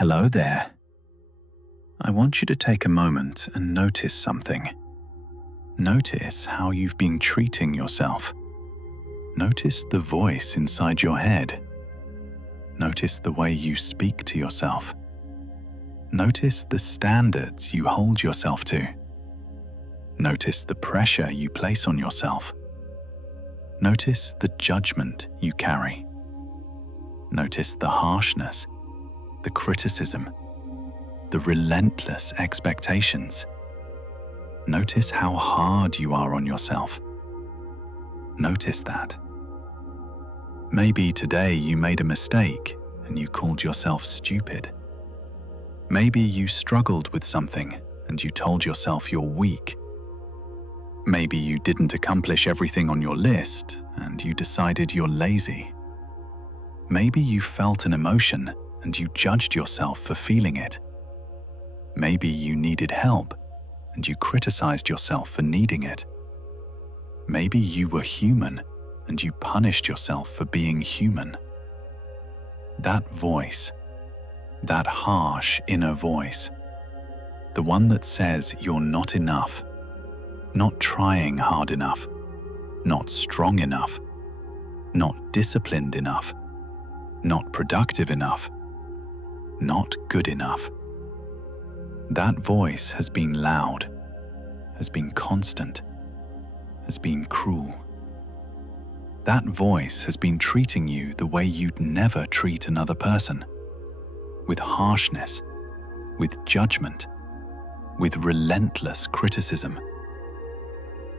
Hello there. I want you to take a moment and notice something. Notice how you've been treating yourself. Notice the voice inside your head. Notice the way you speak to yourself. Notice the standards you hold yourself to. Notice the pressure you place on yourself. Notice the judgment you carry. Notice the harshness, the criticism, the relentless expectations. Notice how hard you are on yourself. Notice that. Maybe today you made a mistake and you called yourself stupid. Maybe you struggled with something and you told yourself you're weak. Maybe you didn't accomplish everything on your list and you decided you're lazy. Maybe you felt an emotion and you judged yourself for feeling it. Maybe you needed help and you criticized yourself for needing it. Maybe you were human and you punished yourself for being human. That voice, that harsh inner voice, the one that says you're not enough, not trying hard enough, not strong enough, not disciplined enough, not productive enough, not good enough. That voice has been loud, has been constant, has been cruel. That voice has been treating you the way you'd never treat another person, with harshness, with judgment, with relentless criticism.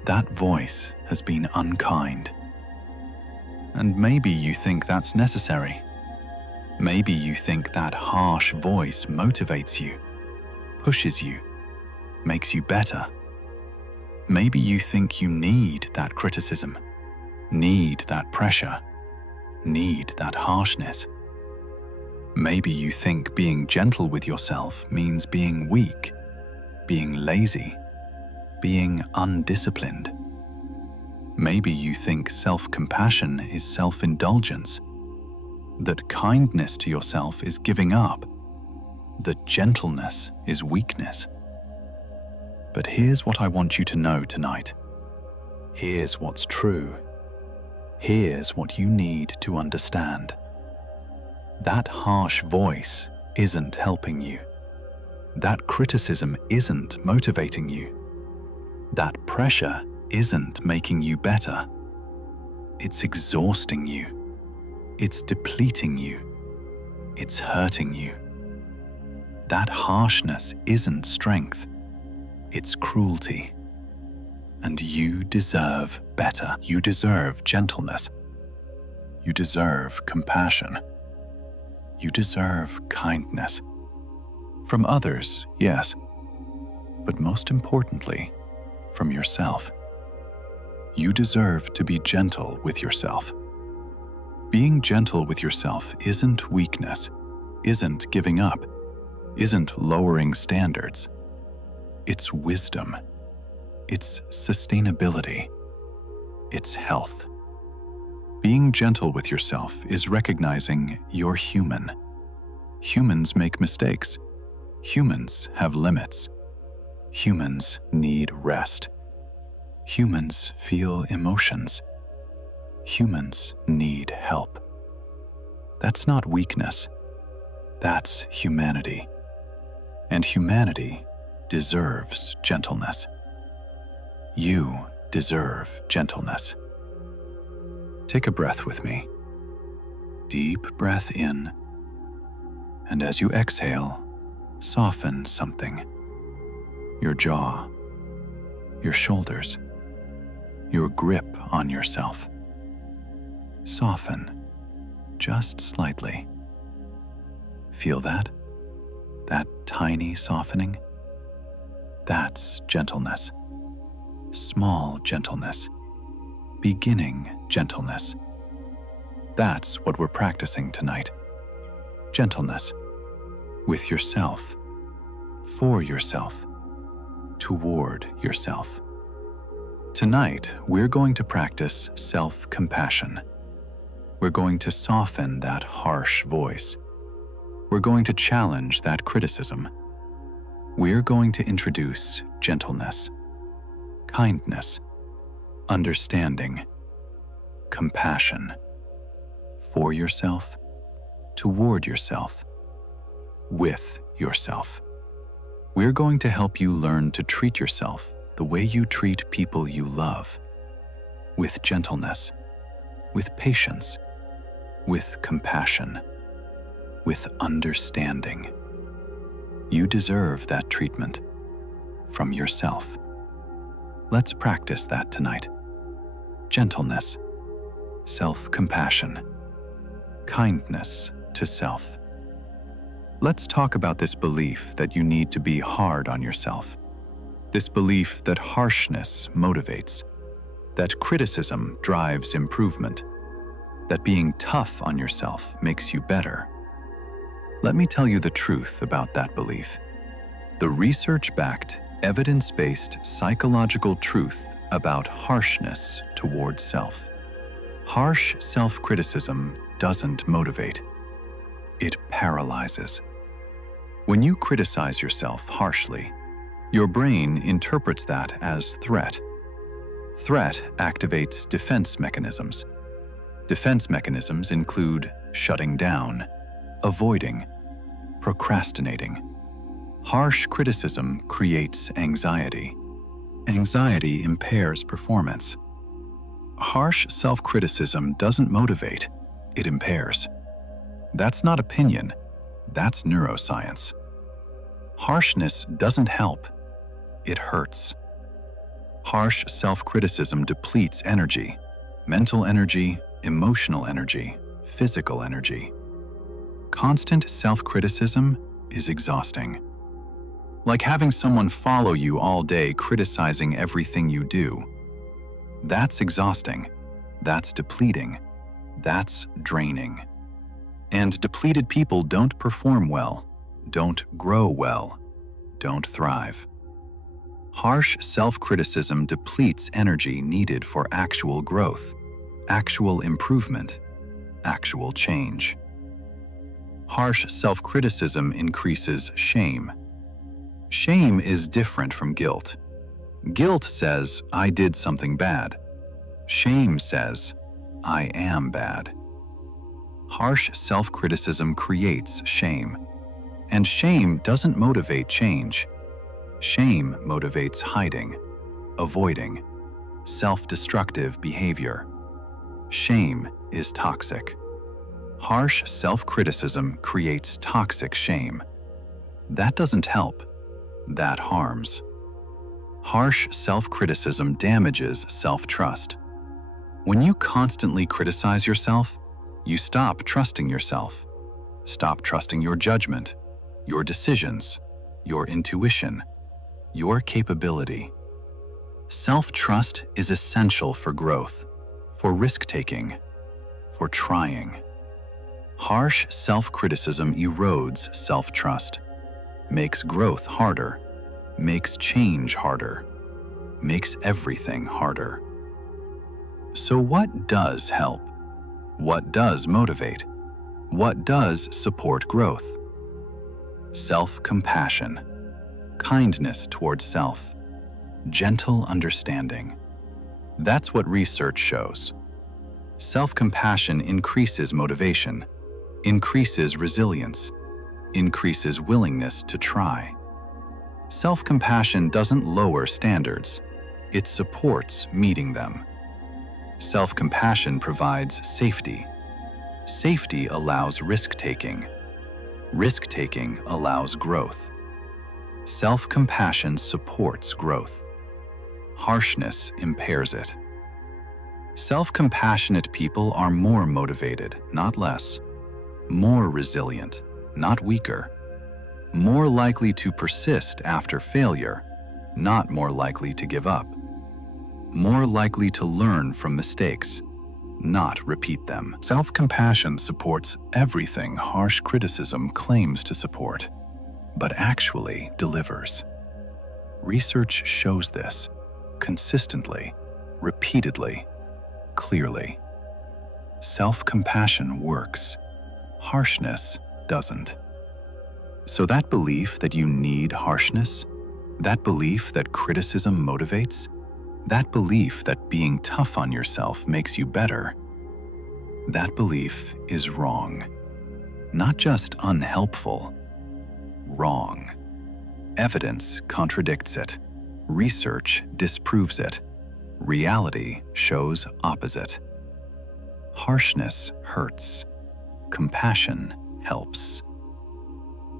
That voice has been unkind. And maybe you think that's necessary. Maybe you think that harsh voice motivates you, pushes you, makes you better. Maybe you think you need that criticism, need that pressure, need that harshness. Maybe you think being gentle with yourself means being weak, being lazy, being undisciplined. Maybe you think self-compassion is self-indulgence, that kindness to yourself is giving up, that gentleness is weakness. But here's what I want you to know tonight. Here's what's true. Here's what you need to understand. That harsh voice isn't helping you. That criticism isn't motivating you. That pressure isn't making you better. It's exhausting you. It's depleting you. It's hurting you. That harshness isn't strength. It's cruelty. And you deserve better. You deserve gentleness. You deserve compassion. You deserve kindness. From others, yes, but most importantly, from yourself. You deserve to be gentle with yourself. Being gentle with yourself isn't weakness, isn't giving up, isn't lowering standards. It's wisdom. It's sustainability. It's health. Being gentle with yourself is recognizing you're human. Humans make mistakes. Humans have limits. Humans need rest. Humans feel emotions. Humans need help. That's not weakness. That's humanity. And humanity deserves gentleness. You deserve gentleness. Take a breath with me. Deep breath in. And as you exhale, soften something. Your jaw, your shoulders, your grip on yourself. Soften, just slightly. Feel that? That tiny softening? That's gentleness. Small gentleness. Beginning gentleness. That's what we're practicing tonight. Gentleness. With yourself. For yourself. Toward yourself. Tonight, we're going to practice self-compassion. We're going to soften that harsh voice. we're going to challenge that criticism. We're going to introduce gentleness, kindness, understanding, compassion for yourself, toward yourself, with yourself. We're going to help you learn to treat yourself the way you treat people you love, with gentleness, with patience, with compassion, with understanding. You deserve that treatment from yourself. Let's practice that tonight. Gentleness, self-compassion, kindness to self. Let's talk about this belief that you need to be hard on yourself. This belief that harshness motivates, that criticism drives improvement, that being tough on yourself makes you better. Let me tell you the truth about that belief. The research-backed, evidence-based psychological truth about harshness towards self. Harsh self-criticism doesn't motivate. It paralyzes. When you criticize yourself harshly, your brain interprets that as threat. Threat activates defense mechanisms. Defense mechanisms include shutting down, avoiding, procrastinating. Harsh criticism creates anxiety. Anxiety impairs performance. Harsh self-criticism doesn't motivate, it impairs. That's not opinion, that's neuroscience. Harshness doesn't help, it hurts. Harsh self-criticism depletes energy, mental energy, emotional energy, physical energy. Constant self-criticism is exhausting. Like having someone follow you all day criticizing everything you do. That's exhausting, that's depleting, that's draining. And depleted people don't perform well, don't grow well, don't thrive. Harsh self-criticism depletes energy needed for actual growth, actual improvement, actual change. Harsh self-criticism increases shame. Shame is different from guilt. Guilt says, I did something bad. Shame says, I am bad. Harsh self-criticism creates shame. And shame doesn't motivate change. Shame motivates hiding, avoiding, self-destructive behavior. Shame is toxic. Harsh self-criticism creates toxic shame. That doesn't help. That harms. Harsh self-criticism damages self-trust. When you constantly criticize yourself, you stop trusting yourself. Stop trusting your judgment, your decisions, your intuition, your capability. Self-trust is essential for growth, for risk-taking, for trying. Harsh self-criticism erodes self-trust, makes growth harder, makes change harder, makes everything harder. So what does help? What does motivate? What does support growth? Self-compassion, kindness towards self, gentle understanding. That's what research shows. Self-compassion increases motivation, increases resilience, increases willingness to try. Self-compassion doesn't lower standards, it supports meeting them. Self-compassion provides safety. Safety allows risk-taking. Risk-taking allows growth. Self-compassion supports growth. Harshness impairs it. Self-compassionate people are more motivated, not less. More resilient, not weaker. More likely to persist after failure, not more likely to give up. More likely to learn from mistakes, not repeat them. Self-compassion supports everything harsh criticism claims to support, but actually delivers. Research shows this consistently, repeatedly, clearly. Self-compassion works. Harshness doesn't. So that belief that you need harshness, that belief that criticism motivates, that belief that being tough on yourself makes you better, that belief is wrong. Not just unhelpful, wrong. Evidence contradicts it. Research disproves it. Reality shows opposite. Harshness hurts. Compassion helps.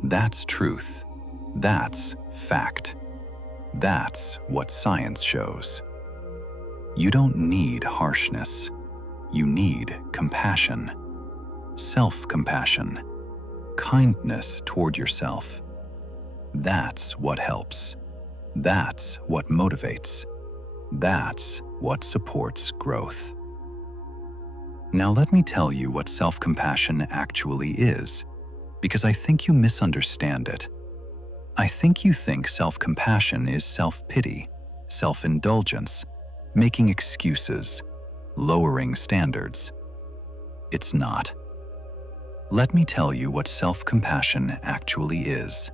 That's truth. That's fact. That's what science shows. You don't need harshness. You need compassion. Self-compassion. Kindness toward yourself. That's what helps. That's what motivates. That's what supports growth. Now let me tell you what self-compassion actually is, because I think you misunderstand it. I think you think self-compassion is self-pity, self-indulgence, making excuses, lowering standards. It's not. Let me tell you what self-compassion actually is.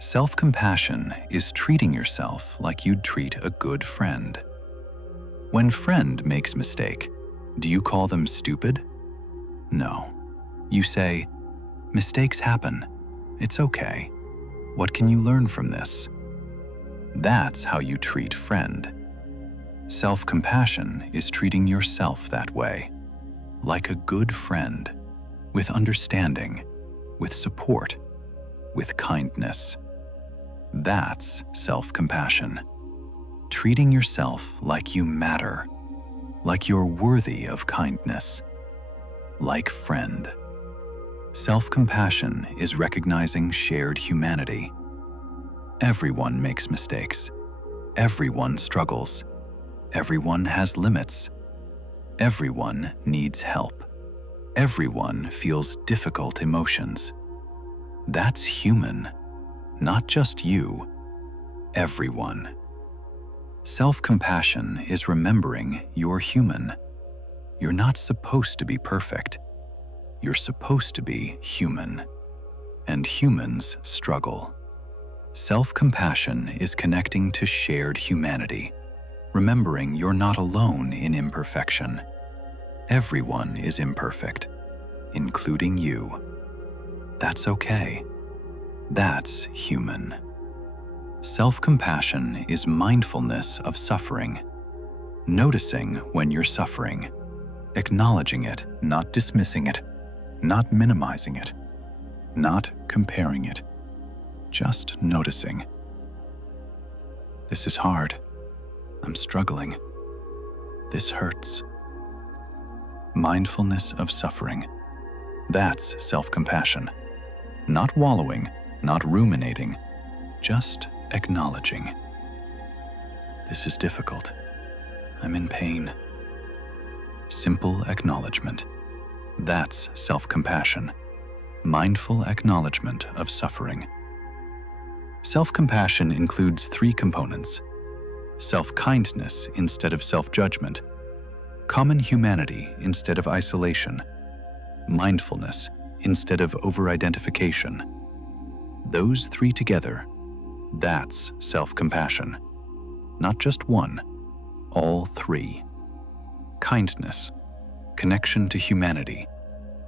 Self-compassion is treating yourself like you'd treat a good friend. When friend makes mistake, do you call them stupid? No. You say, mistakes happen. It's okay. What can you learn from this? That's how you treat friend. Self-compassion is treating yourself that way, like a good friend, with understanding, with support, with kindness. That's self-compassion. Treating yourself like you matter, like you're worthy of kindness, like friend. Self-compassion is recognizing shared humanity. Everyone makes mistakes. Everyone struggles. Everyone has limits. Everyone needs help. Everyone feels difficult emotions. That's human, not just you, everyone. Self-compassion is remembering you're human. You're not supposed to be perfect. You're supposed to be human. And humans struggle. Self-compassion is connecting to shared humanity, remembering you're not alone in imperfection. Everyone is imperfect, including you. That's okay. That's human. Self-compassion is mindfulness of suffering, noticing when you're suffering, acknowledging it, not dismissing it, not minimizing it, not comparing it, just noticing. This is hard. I'm struggling. This hurts. Mindfulness of suffering. That's self-compassion. Not wallowing, not ruminating, just acknowledging. This is difficult. I'm in pain. Simple acknowledgement. That's self-compassion. Mindful acknowledgement of suffering. Self-compassion includes 3 components: self-kindness instead of self-judgment, common humanity instead of isolation, mindfulness instead of over-identification. Those 3 together, that's self-compassion. Not just one, all 3. Kindness, connection to humanity,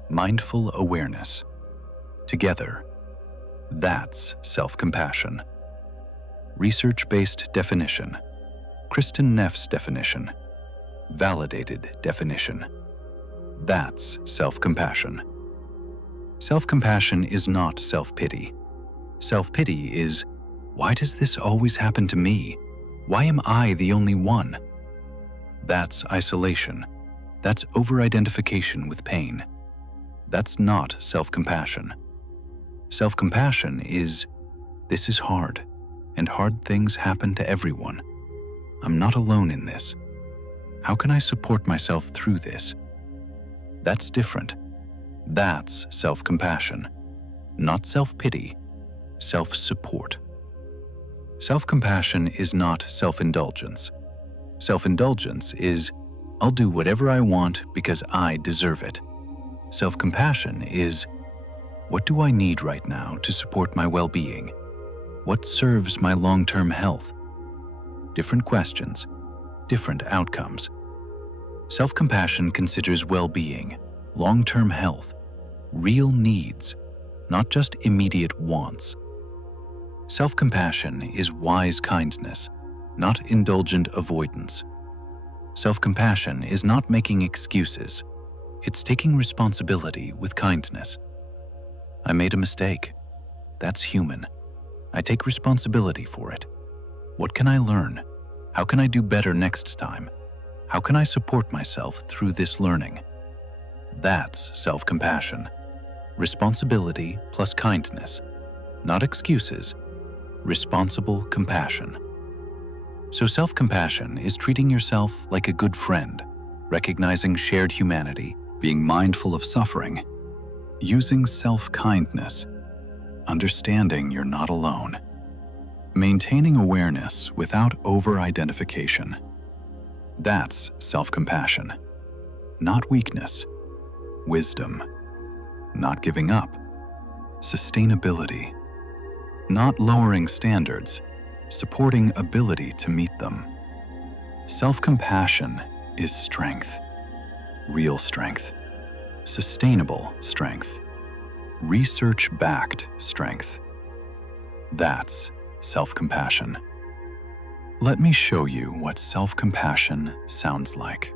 mindful awareness. Together, that's self-compassion. Research-based definition. Kristen Neff's definition. Validated definition. That's self-compassion. Self-compassion is not self-pity. Self-pity is, why does this always happen to me? Why am I the only one? That's isolation. That's over-identification with pain. That's not self-compassion. Self-compassion is, this is hard, and hard things happen to everyone. I'm not alone in this. How can I support myself through this? That's different. That's self-compassion. Not self-pity, self-support. Self-compassion is not self-indulgence. Self-indulgence is, I'll do whatever I want because I deserve it. Self-compassion is, What do I need right now to support my well-being? What serves my long-term health? Different questions, different outcomes. Self-compassion considers well-being, long-term health, real needs, not just immediate wants. Self-compassion is wise kindness, not indulgent avoidance. Self-compassion is not making excuses. It's taking responsibility with kindness. I made a mistake. That's human. I take responsibility for it. What can I learn? How can I do better next time? How can I support myself through this learning? That's self-compassion. Responsibility plus kindness. Not excuses. Responsible compassion. So self-compassion is treating yourself like a good friend, recognizing shared humanity, being mindful of suffering, using self-kindness, understanding you're not alone, maintaining awareness without over-identification. That's self-compassion. Not weakness, wisdom, not giving up, sustainability, not lowering standards, supporting ability to meet them. Self-compassion is strength, real strength, sustainable strength, research-backed strength. That's self-compassion. Let me show you what self-compassion sounds like.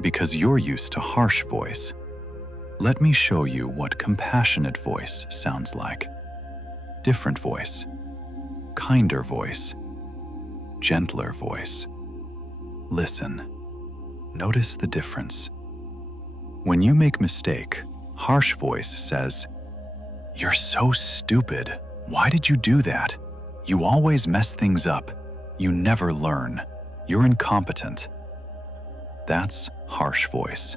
Because you're used to harsh voice, let me show you what compassionate voice sounds like. Different voice, kinder voice, gentler voice. Listen. Notice the difference. When you make mistake, harsh voice says, "You're so stupid. Why did you do that? You always mess things up. You never learn. You're incompetent." That's harsh voice.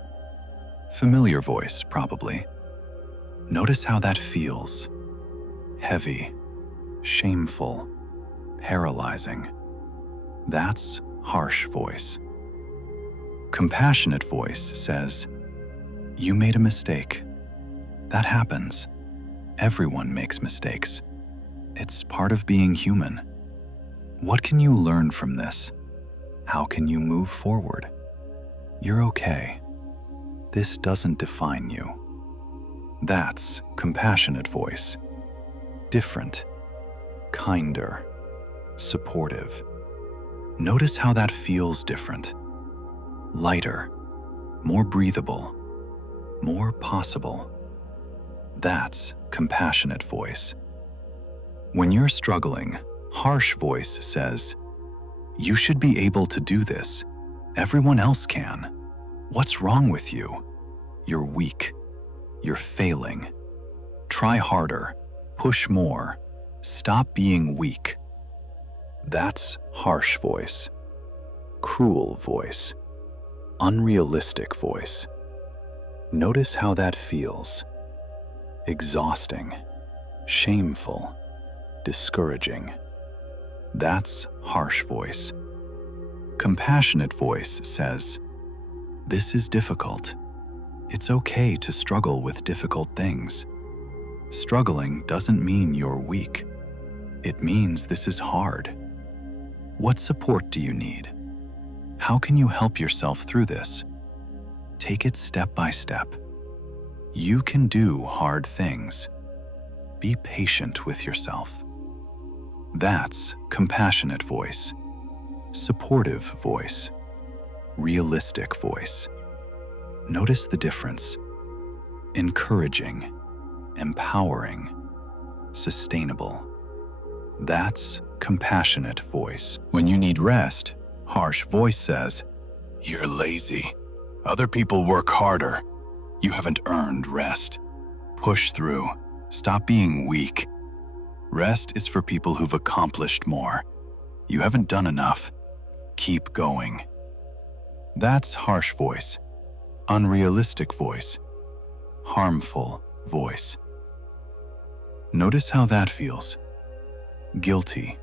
Familiar voice, probably. Notice how that feels. Heavy, shameful, paralyzing. That's harsh voice. Compassionate voice says, "You made a mistake. That happens. Everyone makes mistakes. It's part of being human. What can you learn from this? How can you move forward? You're okay. This doesn't define you." That's compassionate voice. Different, kinder, supportive. Notice how that feels different. Lighter, more breathable, more possible. That's compassionate voice. When you're struggling, harsh voice says, "You should be able to do this. Everyone else can. What's wrong with you? You're weak. You're failing. Try harder. Push more. Stop being weak." That's harsh voice. Cruel voice. Unrealistic voice. Notice how that feels. Exhausting, shameful, discouraging. That's harsh voice. Compassionate voice says, "This is difficult. It's okay to struggle with difficult things. Struggling doesn't mean you're weak. It means this is hard. What support do you need? How can you help yourself through this? Take it step by step. You can do hard things. Be patient with yourself." That's compassionate voice. Supportive voice. Realistic voice. Notice the difference. Encouraging, empowering, sustainable. That's compassionate voice. When you need rest, harsh voice says, "You're lazy. Other people work harder. You haven't earned rest. Push through. Stop being weak. Rest is for people who've accomplished more. You haven't done enough. Keep going." That's harsh voice. Unrealistic voice. Harmful voice. Notice how that feels. Guilty,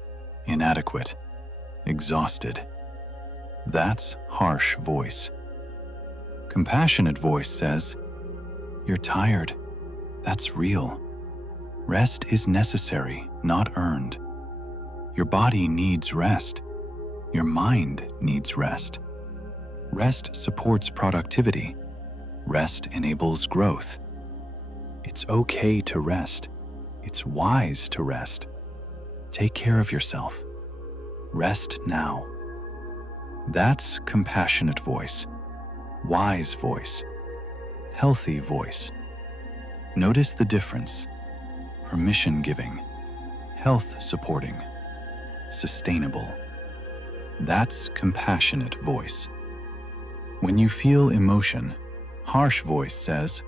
inadequate, exhausted. That's harsh voice. Compassionate voice says, "You're tired. That's real. Rest is necessary, not earned. Your body needs rest. Your mind needs rest. Rest supports productivity. Rest enables growth. It's okay to rest. It's wise to rest. Take care of yourself. Rest now. That's compassionate voice, wise voice, healthy voice. Notice the difference. Permission giving, health supporting, sustainable. That's compassionate voice. When you feel emotion, harsh voice says,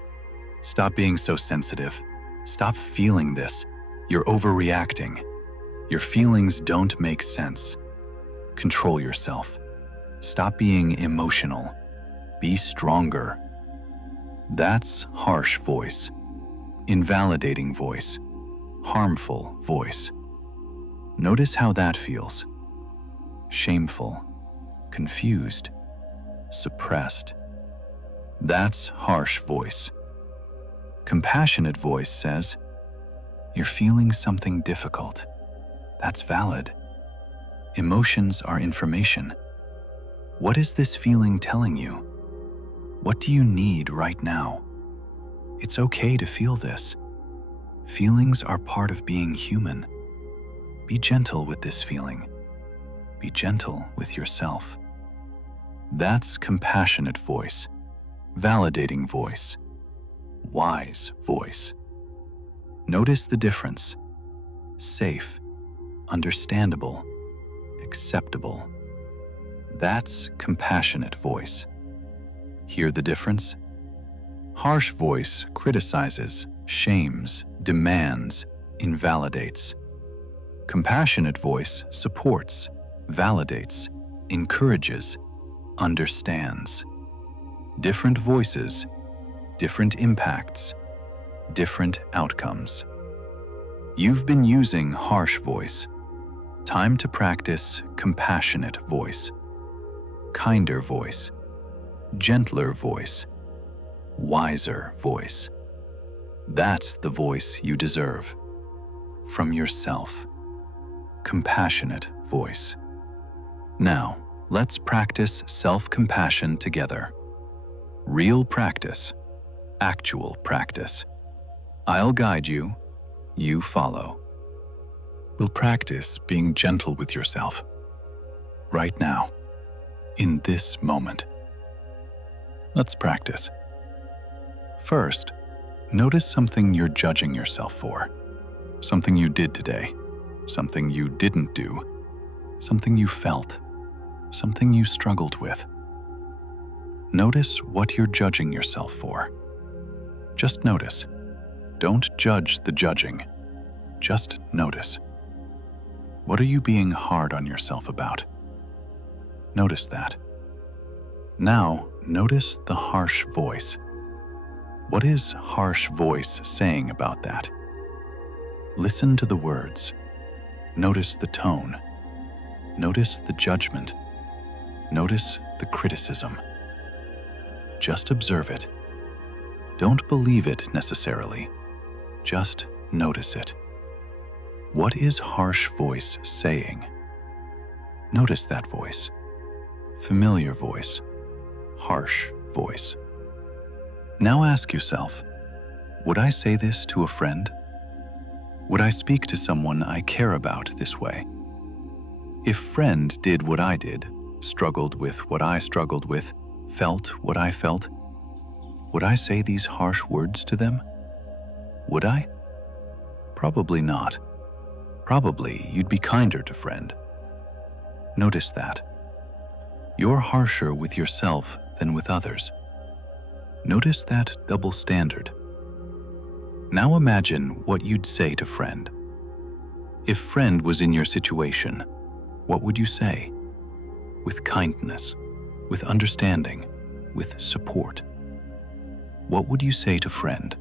"Stop being so sensitive. Stop feeling this. You're overreacting. Your feelings don't make sense. Control yourself. Stop being emotional. Be stronger." That's harsh voice, invalidating voice, harmful voice. Notice how that feels. Shameful, confused, suppressed. That's harsh voice. Compassionate voice says, "You're feeling something difficult. That's valid. Emotions are information. What is this feeling telling you? What do you need right now? It's okay to feel this. Feelings are part of being human. Be gentle with this feeling. Be gentle with yourself." That's compassionate voice, validating voice, wise voice. Notice the difference. Safe, understandable, acceptable. That's compassionate voice. Hear the difference? Harsh voice criticizes, shames, demands, invalidates. Compassionate voice supports, validates, encourages, understands. Different voices, different impacts, different outcomes. You've been using harsh voice. Time to practice compassionate voice, kinder voice, gentler voice, wiser voice. That's the voice you deserve. From yourself. Compassionate voice. Now, let's practice self-compassion together. Real practice, actual practice. I'll guide you, you follow. We'll practice being gentle with yourself. Right now, in this moment. Let's practice. First, notice something you're judging yourself for. Something you did today, something you didn't do, something you felt, something you struggled with. Notice what you're judging yourself for. Just notice. Don't judge the judging. Just notice. What are you being hard on yourself about? Notice that. Now, notice the harsh voice. What is harsh voice saying about that? Listen to the words. Notice the tone. Notice the judgment. Notice the criticism. Just observe it. Don't believe it necessarily. Just notice it. What is harsh voice saying? Notice that voice. Familiar voice. Harsh voice. Now ask yourself, would I say this to a friend? Would I speak to someone I care about this way? If friend did what I did, struggled with what I struggled with, felt what I felt, would I say these harsh words to them? Would I? Probably not. Probably you'd be kinder to friend. Notice that. You're harsher with yourself than with others. Notice that double standard. Now imagine what you'd say to friend. If friend was in your situation, what would you say? With kindness, with understanding, with support. What would you say to friend?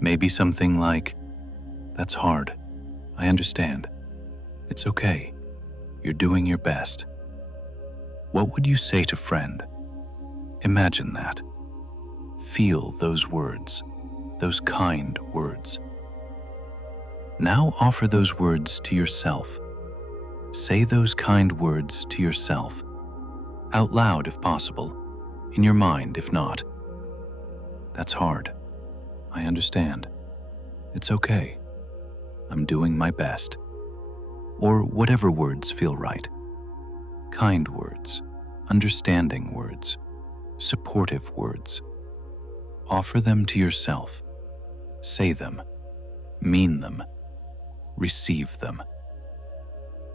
Maybe something like, "That's hard. I understand. It's okay. You're doing your best." What would you say to friend? Imagine that. Feel those words, those kind words. Now offer those words to yourself. Say those kind words to yourself, out loud if possible, in your mind if not. That's hard. I understand. It's okay. I'm doing my best. Or whatever words feel right. Kind words, understanding words, supportive words. Offer them to yourself. Say them. Mean them. Receive them.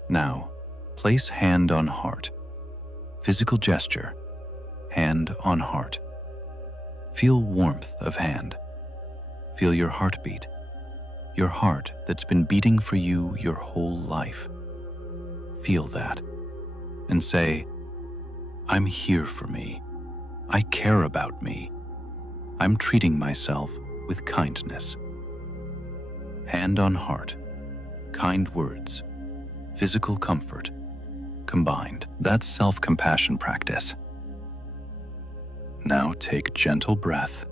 Now, place hand on heart. Physical gesture. Hand on heart. Feel warmth of hand. Feel your heartbeat. Your heart that's been beating for you your whole life. Feel that. And say, I'm here for me. I care about me. I'm treating myself with kindness. Hand on heart. Kind words. Physical comfort. Combined. That's self-compassion practice. Now take gentle breath.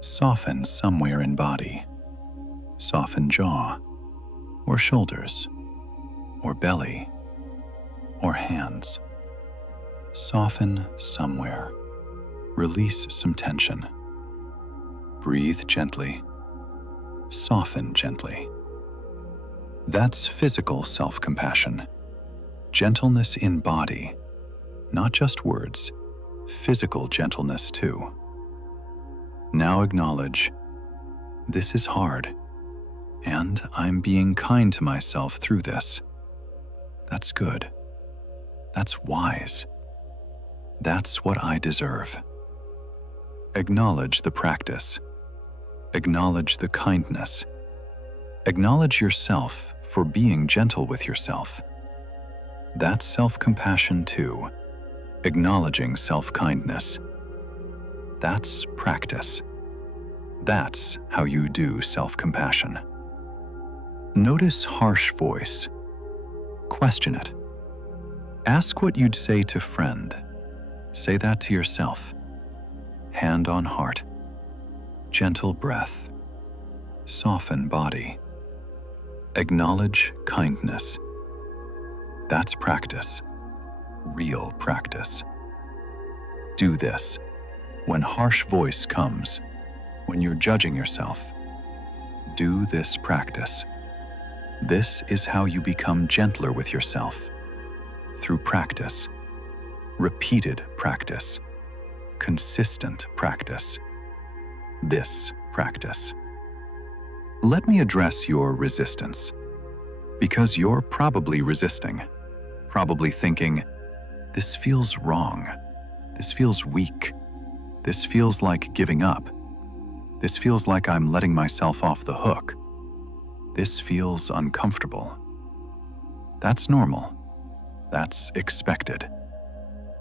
Soften somewhere in body. Soften jaw, or shoulders, or belly, or hands. Soften somewhere. Release some tension. Breathe gently. Soften gently. That's physical self-compassion. Gentleness in body, not just words, physical gentleness too. Now acknowledge, this is hard, and I'm being kind to myself through this. That's good. That's wise. That's what I deserve. Acknowledge the practice. Acknowledge the kindness. Acknowledge yourself for being gentle with yourself. That's self-compassion too. Acknowledging self-kindness. That's practice. That's how you do self-compassion. Notice harsh voice. Question it. Ask what you'd say to friend. Say that to yourself. Hand on heart. Gentle breath. Soften body. Acknowledge kindness. That's practice. Real practice. Do this when harsh voice comes, when you're judging yourself. Do this practice. This is how you become gentler with yourself. Through practice. Repeated practice. Consistent practice. This practice. Let me address your resistance. Because you're probably resisting. Probably thinking, this feels wrong. This feels weak. This feels like giving up. This feels like I'm letting myself off the hook. This feels uncomfortable. That's normal. That's expected.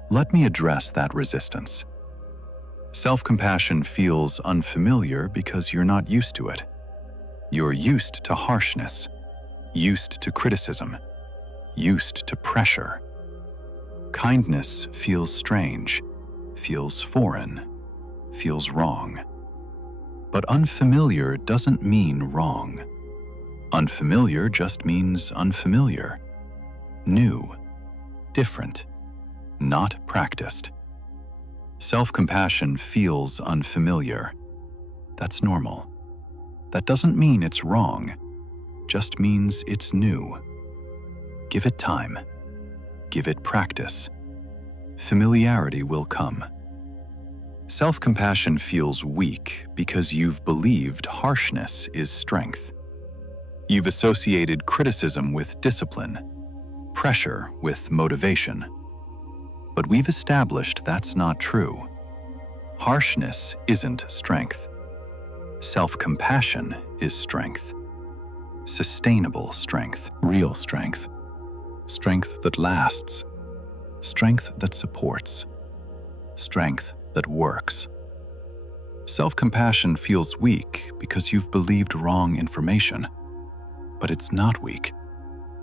Let me address that resistance. Self-compassion feels unfamiliar because you're not used to it. You're used to harshness, used to criticism, used to pressure. Kindness feels strange, feels foreign, feels wrong. But unfamiliar doesn't mean wrong. Unfamiliar just means unfamiliar, new, different, not practiced. Self-compassion feels unfamiliar. That's normal. That doesn't mean it's wrong, just means it's new. Give it time. Give it practice. Familiarity will come. Self-compassion feels weak because you've believed harshness is strength. You've associated criticism with discipline, pressure with motivation. But we've established that's not true. Harshness isn't strength. Self-compassion is strength. Sustainable strength, real strength. Strength that lasts. Strength that supports. Strength that works. Self-compassion feels weak because you've believed wrong information. But it's not weak.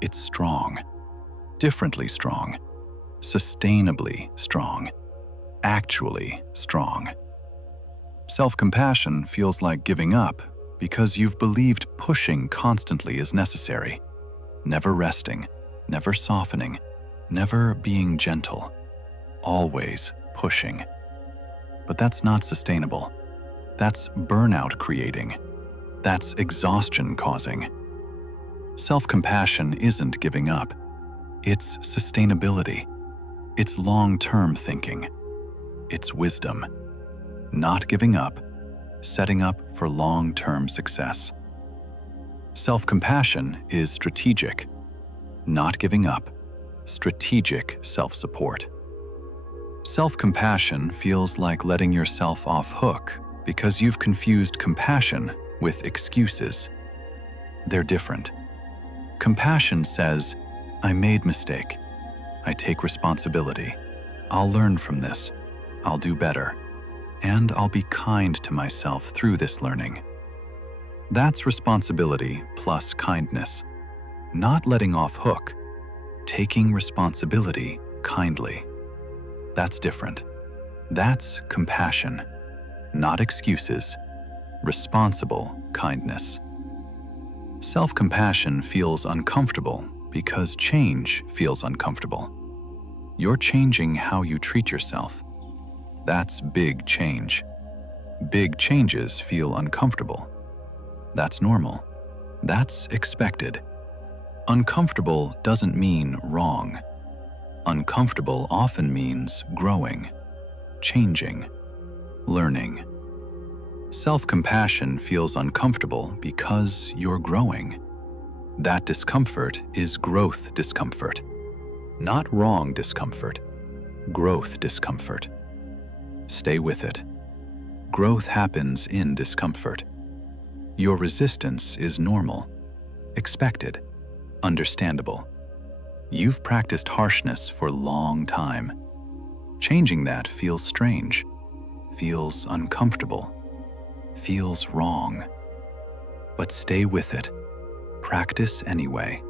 It's strong. Differently strong. Sustainably strong. Actually strong. Self-compassion feels like giving up because you've believed pushing constantly is necessary, never resting, never softening, never being gentle, always pushing. But that's not sustainable. That's burnout creating. That's exhaustion causing. Self-compassion isn't giving up. It's sustainability. It's long-term thinking. It's wisdom. Not giving up, setting up for long-term success. Self-compassion is strategic. Not giving up, strategic self-support. Self-compassion feels like letting yourself off hook because you've confused compassion with excuses. They're different. Compassion says, I made mistake. I take responsibility. I'll learn from this. I'll do better. And I'll be kind to myself through this learning. That's responsibility plus kindness. Not letting off hook. Taking responsibility kindly. That's different. That's compassion. Not excuses. Responsible kindness. Self-compassion feels uncomfortable because change feels uncomfortable. You're changing how you treat yourself. That's big change. Big changes feel uncomfortable. That's normal. That's expected. Uncomfortable doesn't mean wrong. Uncomfortable often means growing, changing, learning. Self-compassion feels uncomfortable because you're growing. That discomfort is growth discomfort. Not wrong discomfort, growth discomfort. Stay with it. Growth happens in discomfort. Your resistance is normal, expected, understandable. You've practiced harshness for a long time. Changing that feels strange, feels uncomfortable, feels wrong. But stay with it. Practice anyway.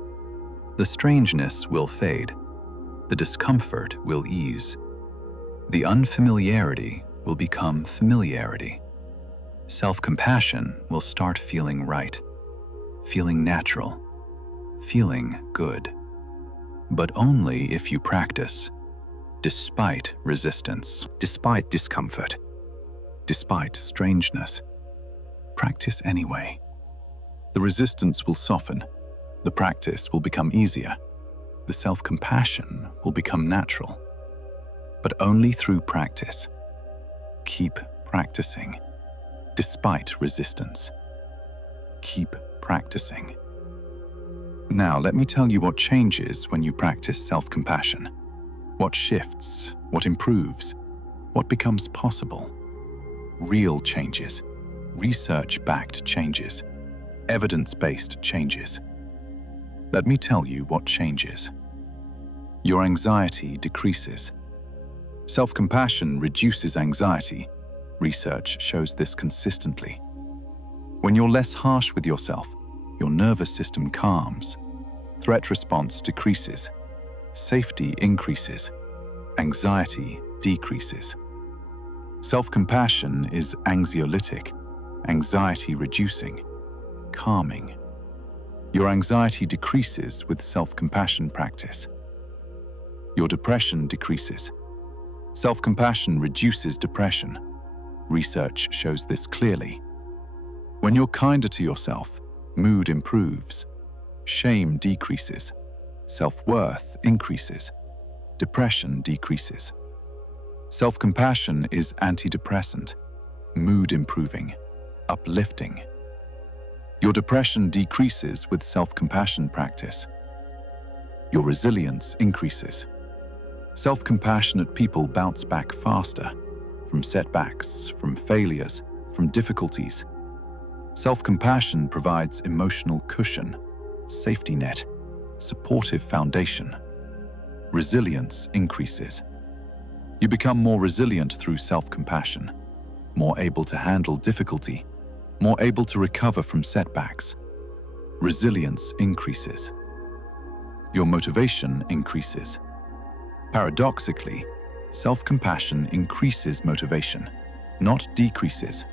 The strangeness will fade. The discomfort will ease. The unfamiliarity will become familiarity. Self-compassion will start feeling right, feeling natural, feeling good. But only if you practice, despite resistance, despite discomfort, despite strangeness. Practice anyway. The resistance will soften. The practice will become easier. The self-compassion will become natural. But only through practice. Keep practicing, despite resistance. Keep practicing. Now, let me tell you what changes when you practice self-compassion. What shifts, what improves, what becomes possible. Real changes, research-backed changes, evidence-based changes. Let me tell you what changes. Your anxiety decreases. Self-compassion reduces anxiety. Research shows this consistently. When you're less harsh with yourself, your nervous system calms. Threat response decreases. Safety increases. Anxiety decreases. Self-compassion is anxiolytic, anxiety reducing, calming. Your anxiety decreases with self-compassion practice. Your depression decreases. Self-compassion reduces depression. Research shows this clearly. When you're kinder to yourself, mood improves. Shame decreases. Self-worth increases. Depression decreases. Self-compassion is antidepressant, mood improving, uplifting. Your depression decreases with self-compassion practice. Your resilience increases. Self-compassionate people bounce back faster from setbacks, from failures, from difficulties. Self-compassion provides emotional cushion, safety net, supportive foundation. Resilience increases. You become more resilient through self-compassion, more able to handle difficulty, more able to recover from setbacks. Resilience increases. Your motivation increases. Paradoxically, self-compassion increases motivation. not decreases,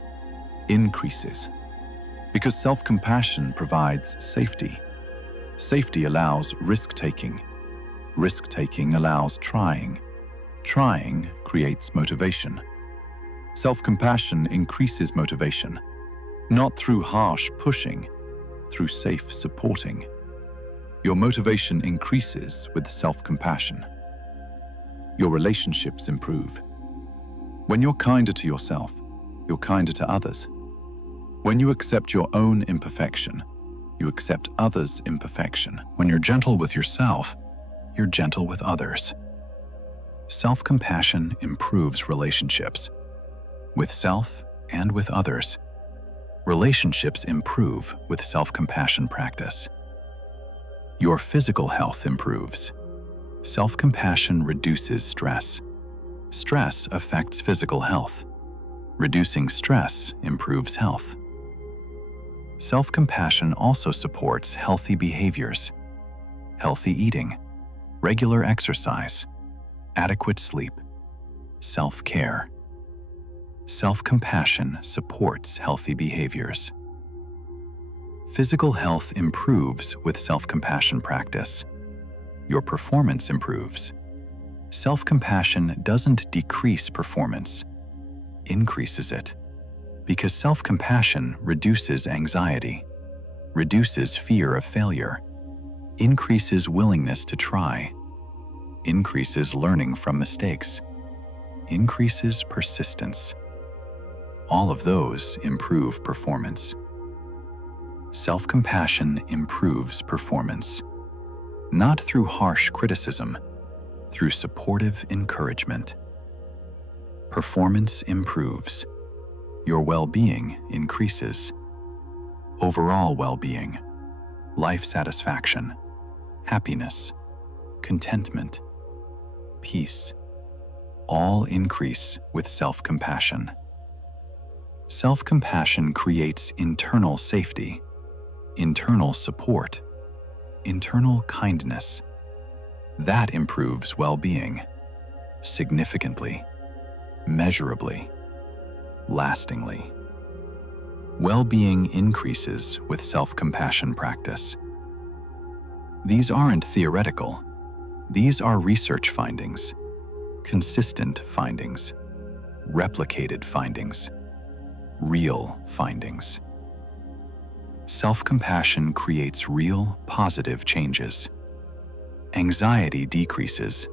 increases. Because self-compassion provides safety. Safety allows risk-taking. Risk-taking allows trying. Trying creates motivation. Self-compassion increases motivation, not through harsh pushing, through safe supporting. Your motivation increases with self-compassion. Your relationships improve. When you're kinder to yourself, you're kinder to others. When you accept your own imperfection, you accept others' imperfection. When you're gentle with yourself, you're gentle with others. Self-compassion improves relationships, with self and with others. Relationships improve with self-compassion practice. Your physical health improves. Self-compassion reduces stress. Stress affects physical health. Reducing stress improves health. Self-compassion also supports healthy behaviors, healthy eating, regular exercise, adequate sleep, self-care. Self-compassion supports healthy behaviors. Physical health improves with self-compassion practice. Your performance improves. Self-compassion doesn't decrease performance, increases it. Because self-compassion reduces anxiety, reduces fear of failure, increases willingness to try, increases learning from mistakes, increases persistence. All of those improve performance. Self-compassion improves performance, not through harsh criticism, through supportive encouragement. Performance improves. Your well-being increases. Overall well-being, life satisfaction, happiness, contentment, peace, all increase with self-compassion. Self-compassion creates internal safety, internal support, internal kindness. That improves well-being significantly, measurably, lastingly. Well-being increases with self-compassion practice. These aren't theoretical. These are research findings, consistent findings, replicated findings, real findings. Self-compassion creates real positive changes. Anxiety decreases,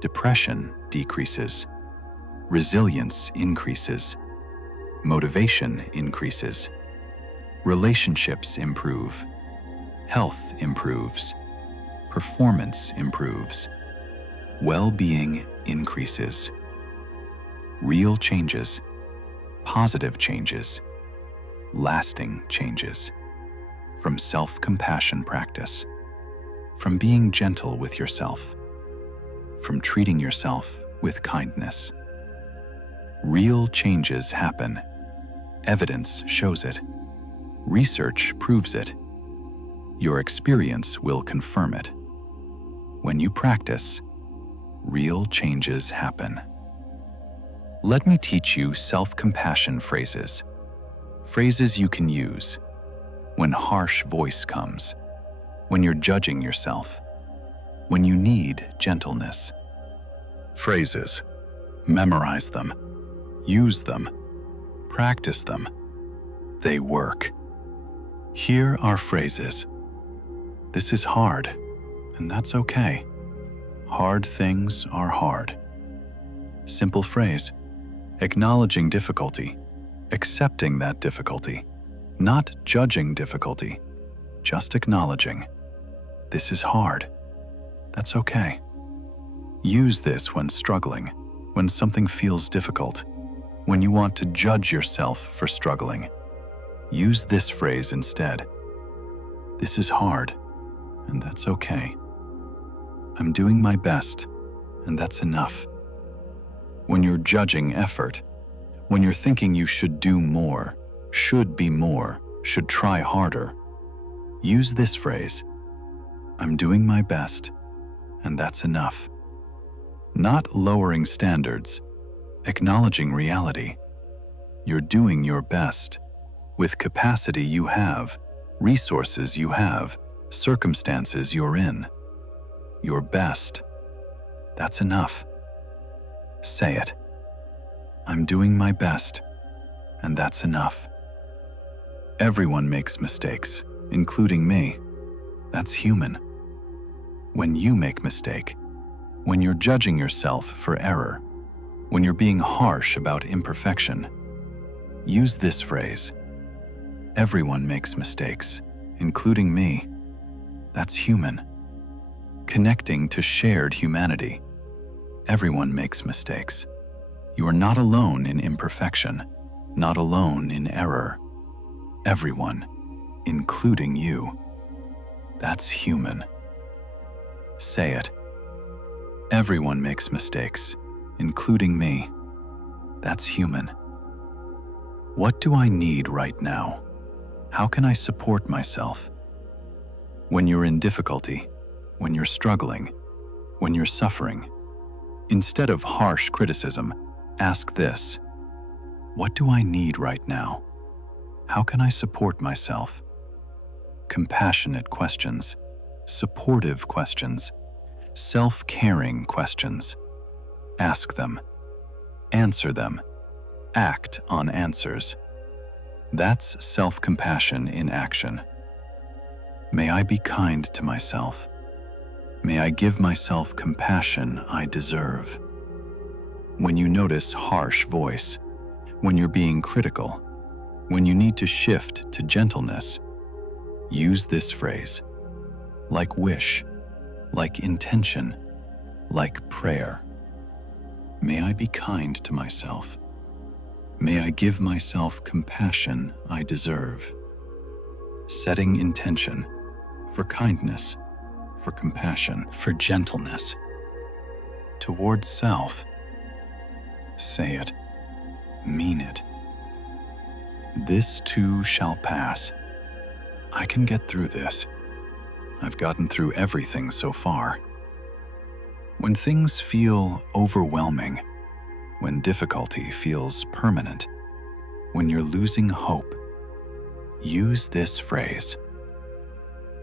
depression decreases, resilience increases, motivation increases, relationships improve, health improves, performance improves, well-being increases. Real changes, positive changes, lasting changes from self-compassion practice, from being gentle with yourself, from treating yourself with kindness. Real changes happen. Evidence shows it. Research proves it. Your experience will confirm it. When you practice, real changes happen. Let me teach you self-compassion phrases. Phrases you can use when harsh voice comes, when you're judging yourself, when you need gentleness. Phrases. Memorize them. Use them. Practice them. They work. Here are phrases. This is hard, and that's okay. Hard things are hard. Simple phrase. Acknowledging difficulty. Accepting that difficulty. Not judging difficulty. Just acknowledging. This is hard. That's okay. Use this when struggling, when something feels difficult, when you want to judge yourself for struggling. Use this phrase instead. This is hard, and that's okay. I'm doing my best, and that's enough. When you're judging effort, when you're thinking you should do more, should be more, should try harder, use this phrase. I'm doing my best, and that's enough. Not lowering standards, acknowledging reality. You're doing your best. With capacity you have, resources you have, circumstances you're in. Your best. That's enough. Say it. I'm doing my best, and that's enough. Everyone makes mistakes, including me. That's human. When you make mistake, when you're judging yourself for error, when you're being harsh about imperfection, use this phrase. Everyone makes mistakes, including me. That's human. Connecting to shared humanity. Everyone makes mistakes. You are not alone in imperfection, not alone in error. Everyone, including you. That's human. Say it. Everyone makes mistakes, including me. That's human. What do I need right now? How can I support myself? When you're in difficulty, when you're struggling, when you're suffering, instead of harsh criticism, ask this. What do I need right now? How can I support myself? Compassionate questions, supportive questions, self-caring questions. Ask them. Answer them. Act on answers. That's self-compassion in action. May I be kind to myself. May I give myself compassion I deserve. When you notice harsh voice, when you're being critical, when you need to shift to gentleness, use this phrase. Like wish, like intention, like prayer. May I be kind to myself. May I give myself compassion I deserve. Setting intention for kindness, for compassion, for gentleness. Towards self. Say it. Mean it. This too shall pass. I can get through this. I've gotten through everything so far. When things feel overwhelming, when difficulty feels permanent, when you're losing hope, use this phrase.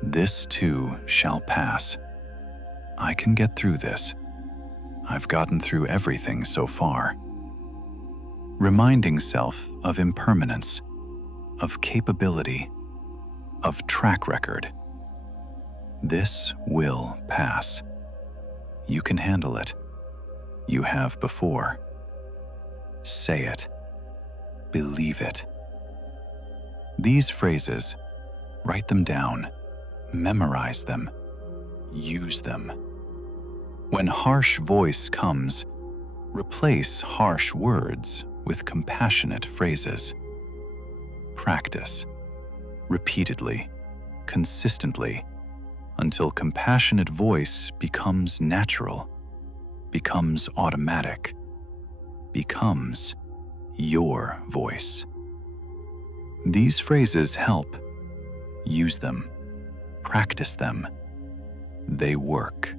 This too shall pass. I can get through this. I've gotten through everything so far. Reminding self of impermanence, of capability, of track record. This will pass. You can handle it. You have before. Say it. Believe it. These phrases, write them down, memorize them, use them. When harsh voice comes, replace harsh words with compassionate phrases. Practice, repeatedly, consistently, until compassionate voice becomes natural, becomes automatic, becomes your voice. These phrases help. Use them. Practice them. They work.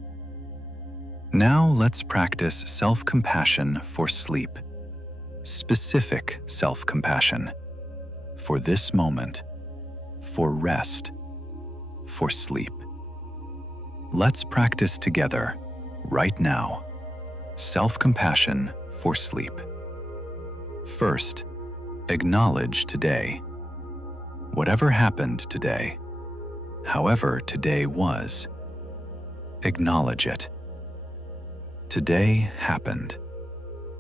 Now let's practice self-compassion for sleep. Specific self-compassion. For this moment. For rest. For sleep. Let's practice together, right now, self-compassion for sleep. First, acknowledge today. Whatever happened today, however today was, acknowledge it. Today happened.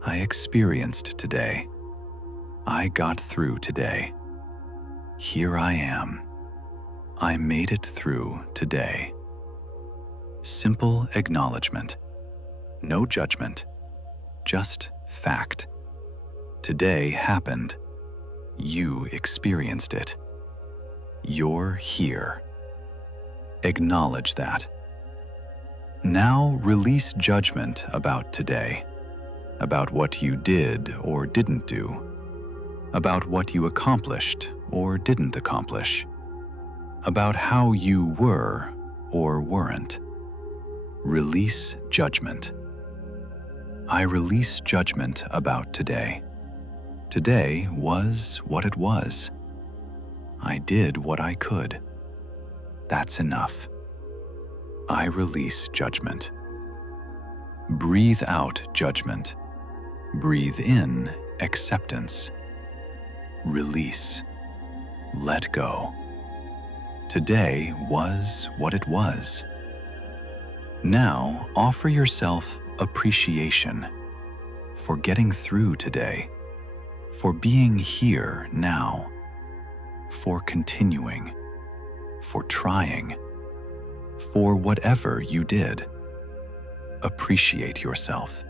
I experienced today. I got through today. Here I am. I made it through today. Simple acknowledgement. No judgment. Just fact. Today happened. You experienced it. You're here. Acknowledge that. Now release judgment about today, about what you did or didn't do, about what you accomplished or didn't accomplish, about how you were or weren't. Release judgment. I release judgment about today. Today was what it was. I did what I could. That's enough. I release judgment. Breathe out judgment. Breathe in acceptance. Release. Let go. Today was what it was. Now offer yourself appreciation for getting through today, for being here now, for continuing, for trying, for whatever you did. Appreciate yourself.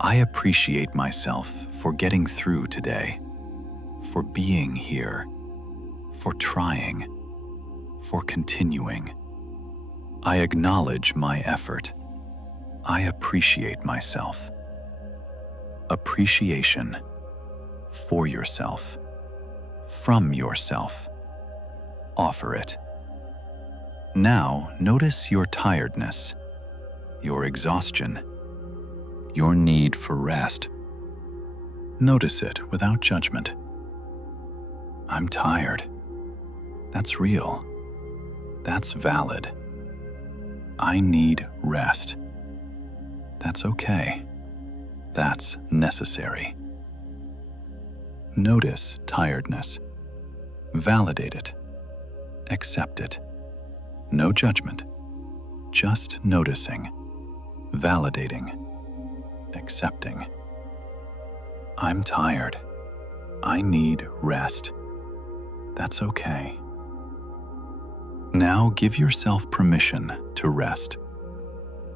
I appreciate myself for getting through today, for being here, for trying, for continuing. I acknowledge my effort. I appreciate myself. Appreciation for yourself, from yourself. Offer it. Now notice your tiredness, your exhaustion, your need for rest. Notice it without judgment. I'm tired. That's real. That's valid. I need rest. That's okay. That's necessary. Notice tiredness. Validate it. Accept it. No judgment. Just noticing, validating, accepting. I'm tired. I need rest. That's okay. Now give yourself permission to rest.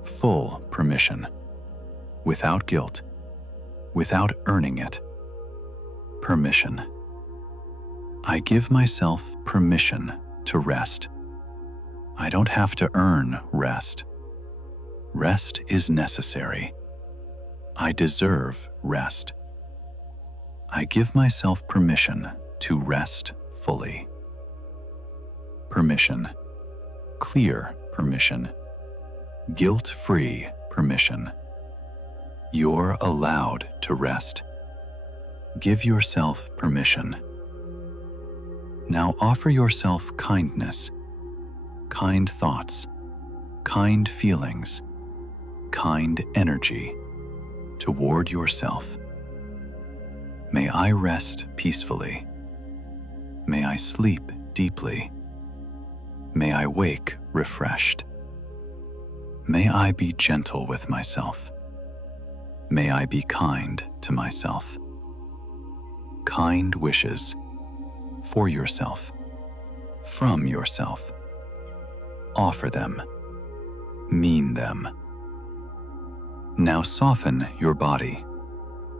Full permission. Without guilt. Without earning it. Permission. I give myself permission to rest. I don't have to earn rest. Rest is necessary. I deserve rest. I give myself permission to rest fully. Permission. Clear permission. Guilt-free permission. You're allowed to rest. Give yourself permission. Now offer yourself kindness, kind thoughts, kind feelings, kind energy toward yourself. May I rest peacefully. May I sleep deeply. May I wake refreshed. May I be gentle with myself. May I be kind to myself. Kind wishes for yourself, from yourself. Offer them. Mean them. Now soften your body.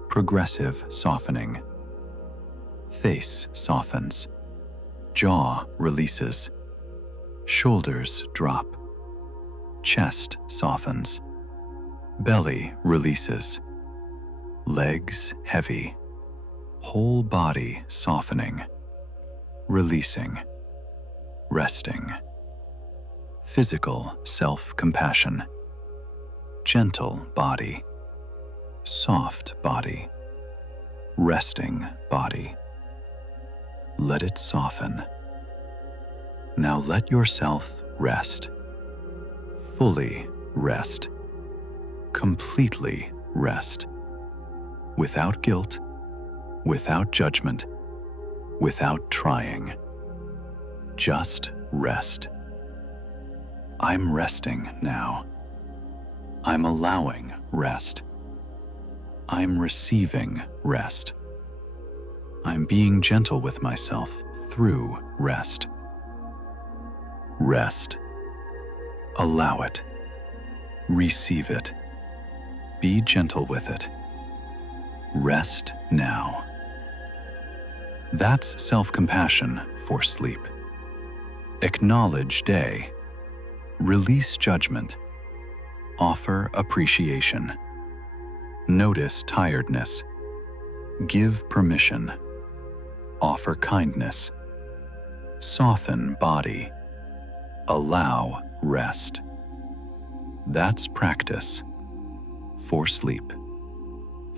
Progressive softening. Face softens. Jaw releases. Shoulders drop. Chest softens. Belly releases. Legs heavy. Whole body softening. Releasing. Resting. Physical self-compassion. Gentle body. Soft body. Resting body. Let it soften. Now let yourself rest. Fully rest. Completely rest. Without guilt, without judgment, without trying. Just rest. I'm resting now. I'm allowing rest. I'm receiving rest. I'm being gentle with myself through rest. Rest. Allow it. Receive it. Be gentle with it. Rest now. That's self-compassion for sleep. Acknowledge day. Release judgment. Offer appreciation. Notice tiredness. Give permission. Offer kindness. Soften body. Allow rest. That's practice. For sleep.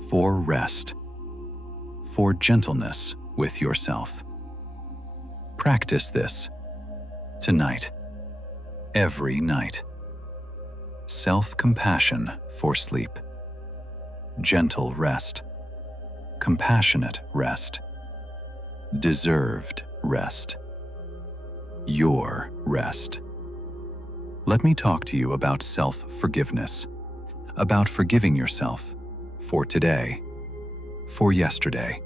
For rest. for gentleness with yourself. Practice this tonight, every night. Self-compassion for sleep. Gentle rest. Compassionate rest. Deserved rest. Your rest. Let me talk to you about self-forgiveness, about forgiving yourself for today, for yesterday,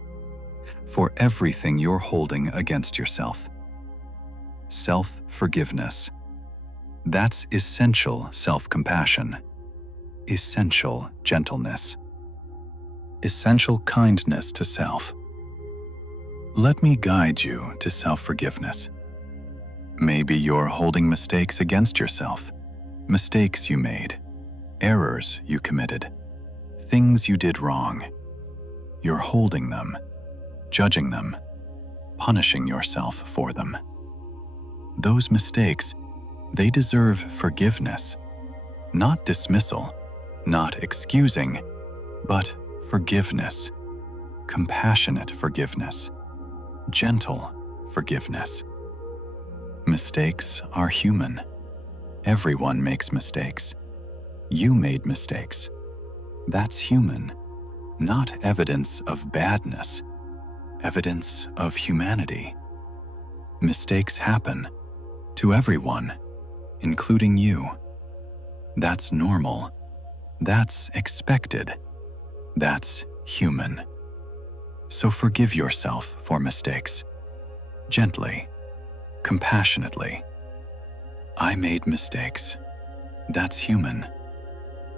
for everything you're holding against yourself. Self-forgiveness. That's essential self-compassion, essential gentleness, essential kindness to self. Let me guide you to self-forgiveness. Maybe you're holding mistakes against yourself, mistakes you made, errors you committed, things you did wrong. You're holding them, judging them, punishing yourself for them. Those mistakes, they deserve forgiveness, not dismissal, not excusing, but forgiveness, compassionate forgiveness, gentle forgiveness. Mistakes are human. Everyone makes mistakes. You made mistakes. That's human, not evidence of badness, evidence of humanity. Mistakes happen to everyone, including you. That's normal. That's expected. That's human. So forgive yourself for mistakes, gently, compassionately. I made mistakes. That's human.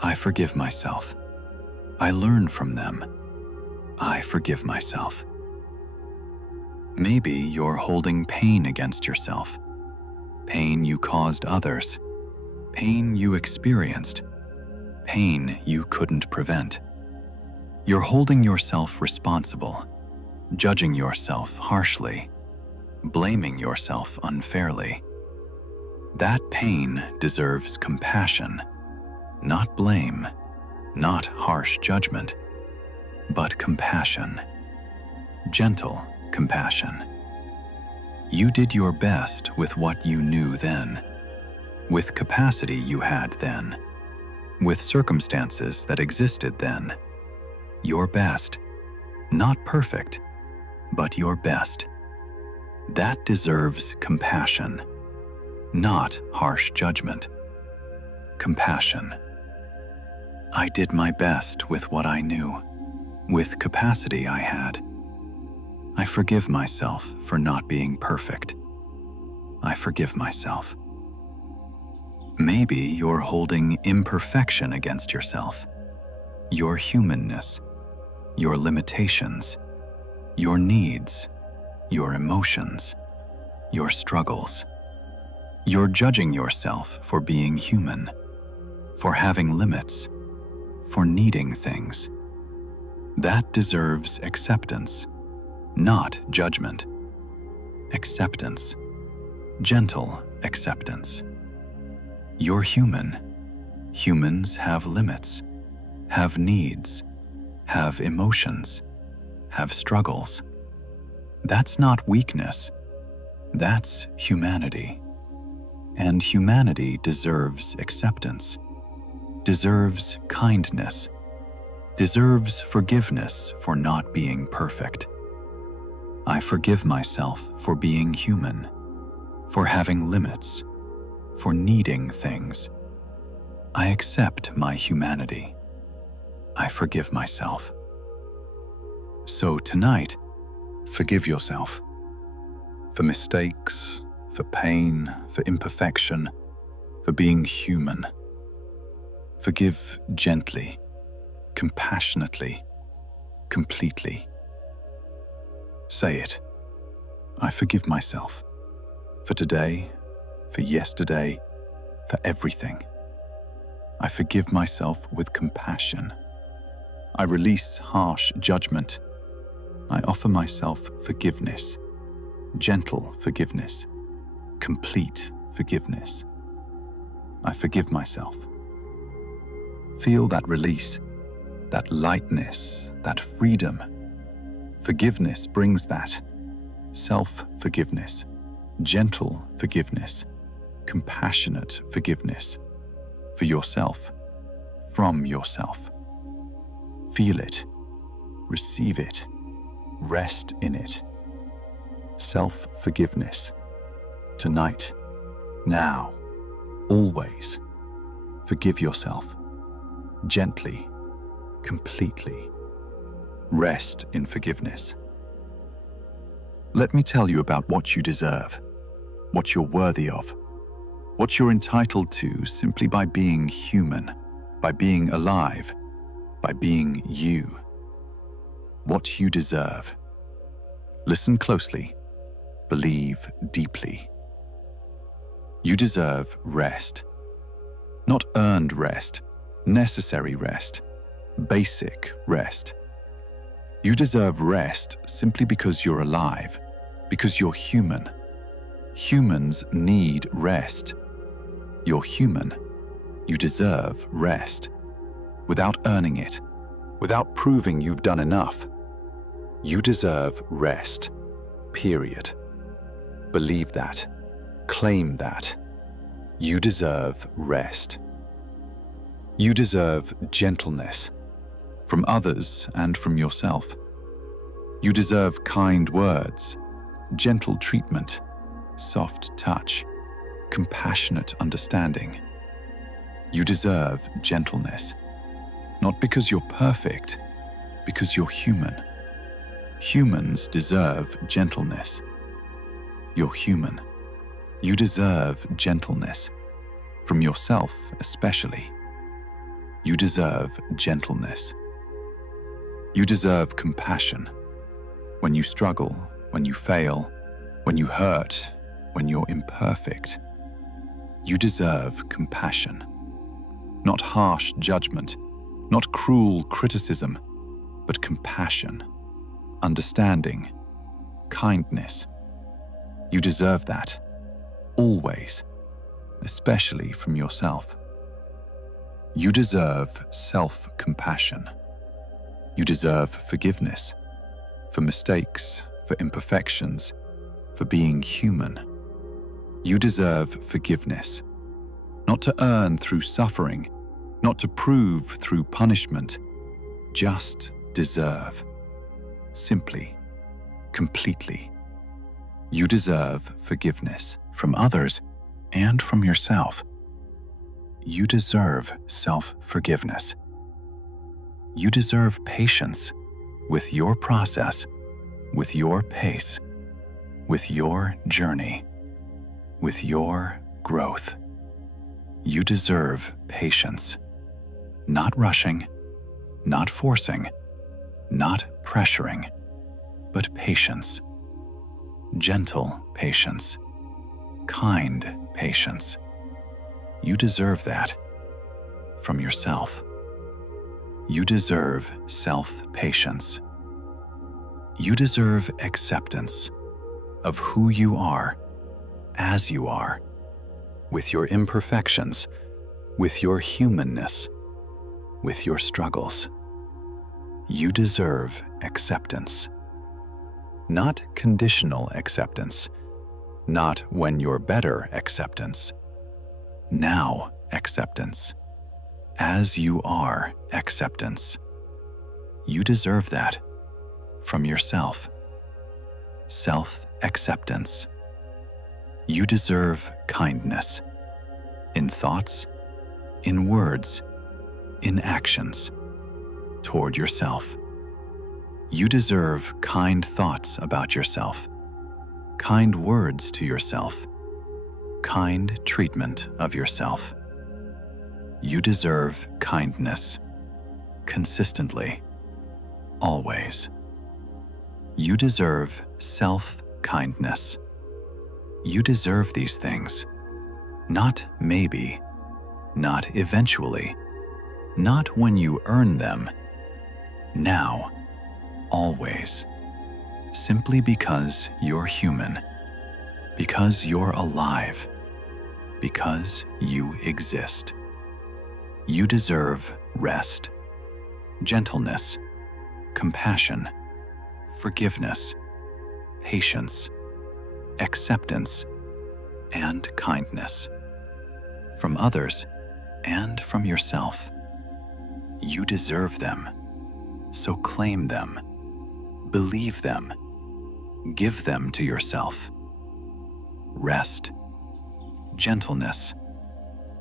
I forgive myself. I learn from them. I forgive myself. Maybe you're holding pain against yourself. Pain you caused others. Pain you experienced. Pain you couldn't prevent. You're holding yourself responsible, judging yourself harshly, blaming yourself unfairly. That pain deserves compassion, not blame, not harsh judgment, but compassion, gentle compassion. You did your best with what you knew then, with capacity you had then, with circumstances that existed then. Your best, not perfect, but your best. That deserves compassion, not harsh judgment. Compassion. I did my best with what I knew, with capacity I had. I forgive myself for not being perfect. I forgive myself. Maybe you're holding imperfection against yourself, your humanness, your limitations, your needs, your emotions, your struggles. You're judging yourself for being human, for having limits, for needing things. That deserves acceptance, not judgment. Acceptance, gentle acceptance. You're human. Humans have limits, have needs, have emotions, have struggles. That's not weakness. That's humanity. And humanity deserves acceptance, deserves kindness, deserves forgiveness for not being perfect. I forgive myself for being human, for having limits, for needing things. I accept my humanity. I forgive myself. So tonight, forgive yourself for mistakes, for pain, for imperfection, for being human. Forgive gently, compassionately, completely. Say it. I forgive myself for today, for yesterday, for everything. I forgive myself with compassion. I release harsh judgment. I offer myself forgiveness, gentle forgiveness, complete forgiveness. I forgive myself. Feel that release, that lightness, that freedom. Forgiveness brings that. Self-forgiveness, gentle forgiveness, compassionate forgiveness for yourself, from yourself. Feel it, receive it, rest in it. Self-forgiveness. Tonight, now, always. Forgive yourself. Gently, completely. Rest in forgiveness. Let me tell you about what you deserve, what you're worthy of, what you're entitled to simply by being human, by being alive, by being you. What you deserve. Listen closely. Believe deeply. You deserve rest. Not earned rest, necessary rest, basic rest. You deserve rest simply because you're alive, because you're human. Humans need rest. You're human. You deserve rest. Without earning it, without proving you've done enough. You deserve rest. Period. Believe that. Claim that. You deserve rest. You deserve gentleness from others and from yourself. You deserve kind words, gentle treatment, soft touch, compassionate understanding. You deserve gentleness, not because you're perfect, because you're human. Humans deserve gentleness. You're human. You deserve gentleness, from yourself especially. You deserve gentleness. You deserve compassion. When you struggle, when you fail, when you hurt, when you're imperfect. You deserve compassion. Not harsh judgment, not cruel criticism, but compassion, understanding, kindness. You deserve that, always, especially from yourself. You deserve self-compassion. You deserve forgiveness for mistakes, for imperfections, for being human. You deserve forgiveness, not to earn through suffering, not to prove through punishment, just deserve. Simply, completely. You deserve forgiveness from others and from yourself. You deserve self-forgiveness. You deserve patience with your process, with your pace, with your journey, with your growth. You deserve patience. Not rushing, not forcing, not pressuring, but patience. Gentle patience. Kind patience. You deserve that from yourself. You deserve self-patience. You deserve acceptance of who you are, as you are, with your imperfections, with your humanness, with your struggles. You deserve acceptance. Not conditional acceptance, not when you're better acceptance. Now acceptance. As you are acceptance. You deserve that from yourself. Self-acceptance. You deserve kindness in thoughts, in words, in actions toward yourself. You deserve kind thoughts about yourself, kind words to yourself, kind treatment of yourself. You deserve kindness, consistently, always. You deserve self-kindness. You deserve these things, not maybe, not eventually, not when you earn them, now, always, simply because you're human, because you're alive, because you exist. You deserve rest, gentleness, compassion, forgiveness, patience, acceptance, and kindness from others and from yourself. You deserve them, so claim them, believe them, give them to yourself. Rest, gentleness,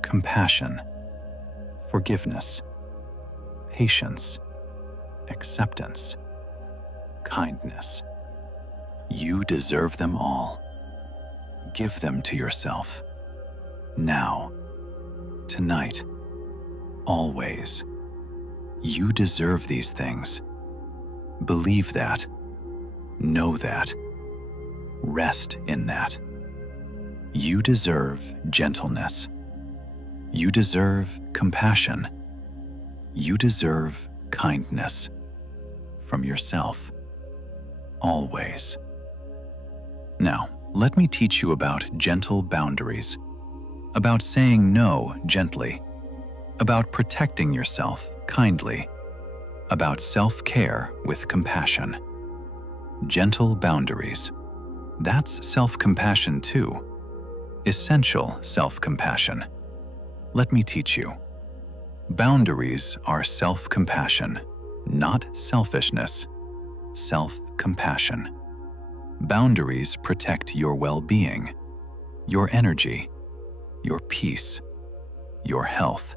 compassion, forgiveness, patience, acceptance, kindness. You deserve them all. Give them to yourself. Now, tonight, always. You deserve these things. Believe that. Know that. Rest in that. You deserve gentleness. You deserve compassion. You deserve kindness from yourself, always. Now, let me teach you about gentle boundaries, about saying no gently, about protecting yourself kindly, about self-care with compassion. Gentle boundaries. That's self-compassion too. Essential self-compassion. Let me teach you. Boundaries are self-compassion, not selfishness. Self-compassion. Boundaries protect your well-being, your energy, your peace, your health.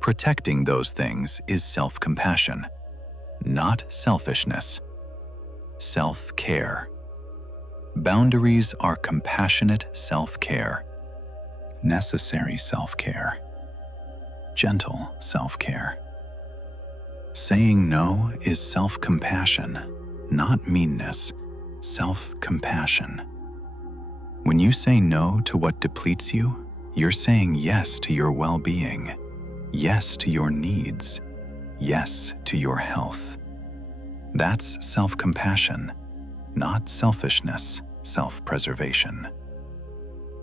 Protecting those things is self-compassion, not selfishness. Self-care. Boundaries are compassionate self-care, necessary self-care, gentle self-care. Saying no is self-compassion, not meanness. Self-compassion. When you say no to what depletes you, you're saying yes to your well-being, yes to your needs, yes to your health. That's self-compassion, not selfishness, self-preservation.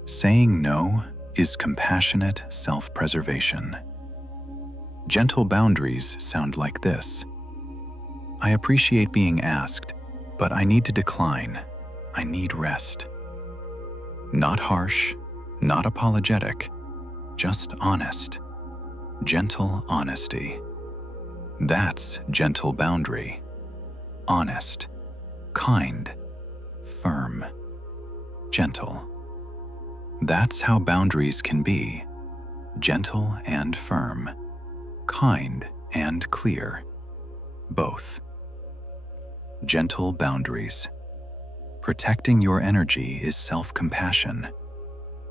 Saying no is compassionate self-preservation. Gentle boundaries sound like this. I appreciate being asked, but I need to decline. I need rest. Not harsh, not apologetic, just honest. Gentle honesty. That's gentle boundary. Honest, kind, firm, gentle. That's how boundaries can be. Gentle and firm, kind and clear, both. Gentle boundaries. Protecting your energy is self-compassion.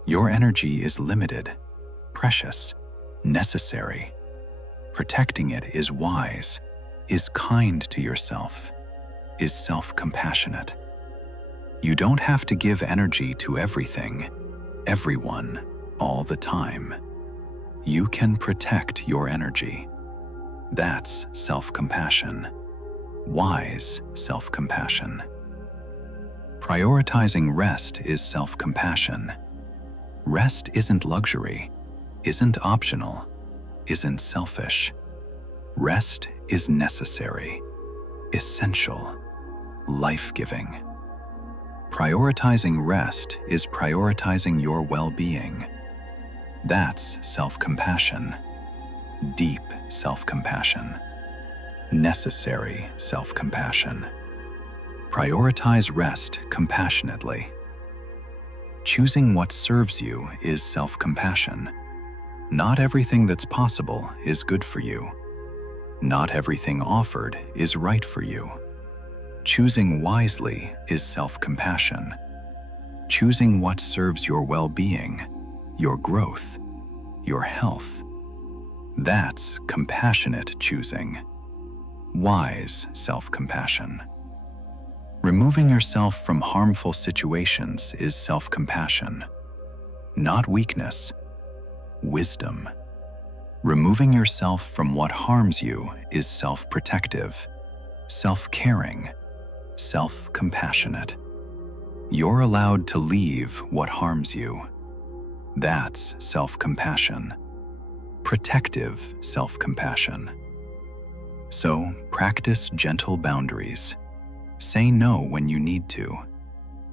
Your energy is limited, precious, necessary. Protecting it is wise, is kind to yourself, is self-compassionate. You don't have to give energy to everything, everyone, all the time. You can protect your energy. That's self-compassion. Wise self-compassion. Prioritizing rest is self-compassion. Rest isn't luxury, isn't optional, isn't selfish. Rest is necessary, essential, life-giving. Prioritizing rest is prioritizing your well-being. That's self-compassion. Deep self-compassion. Necessary self-compassion. Prioritize rest compassionately. Choosing what serves you is self-compassion. Not everything that's possible is good for you. Not everything offered is right for you. Choosing wisely is self-compassion. Choosing what serves your well-being, your growth, your health. That's compassionate choosing. Wise self-compassion. Removing yourself from harmful situations is self-compassion, not weakness, wisdom. Removing yourself from what harms you is self-protective, self-caring, self-compassionate. You're allowed to leave what harms you. That's self-compassion. Protective self-compassion. So, practice gentle boundaries. Say no when you need to.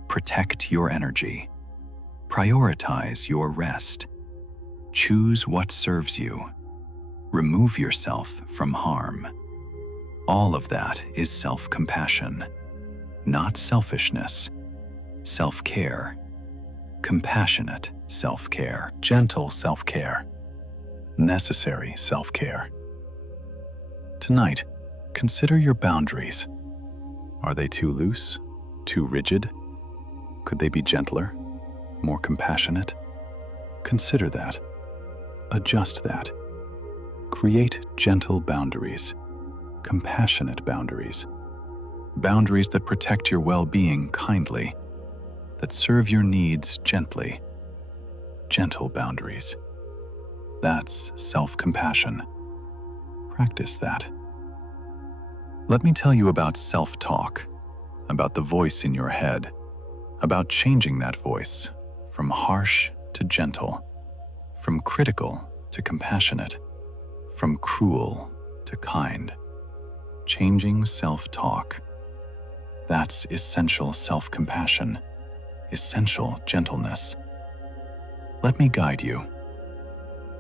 Protect your energy. Prioritize your rest. Choose what serves you. Remove yourself from harm. All of that is self-compassion, not selfishness. Self-care. Compassionate self-care. Gentle self-care. Necessary self-care. Tonight, consider your boundaries. Are they too loose? Too rigid? Could they be gentler? More compassionate? Consider that. Adjust that. Create gentle boundaries. Compassionate boundaries. Boundaries that protect your well-being kindly, that serve your needs gently. Gentle boundaries. That's self-compassion. Practice that. Let me tell you about self-talk, about the voice in your head, about changing that voice from harsh to gentle, from critical to compassionate, from cruel to kind. Changing self-talk. That's essential self-compassion, essential gentleness. Let me guide you.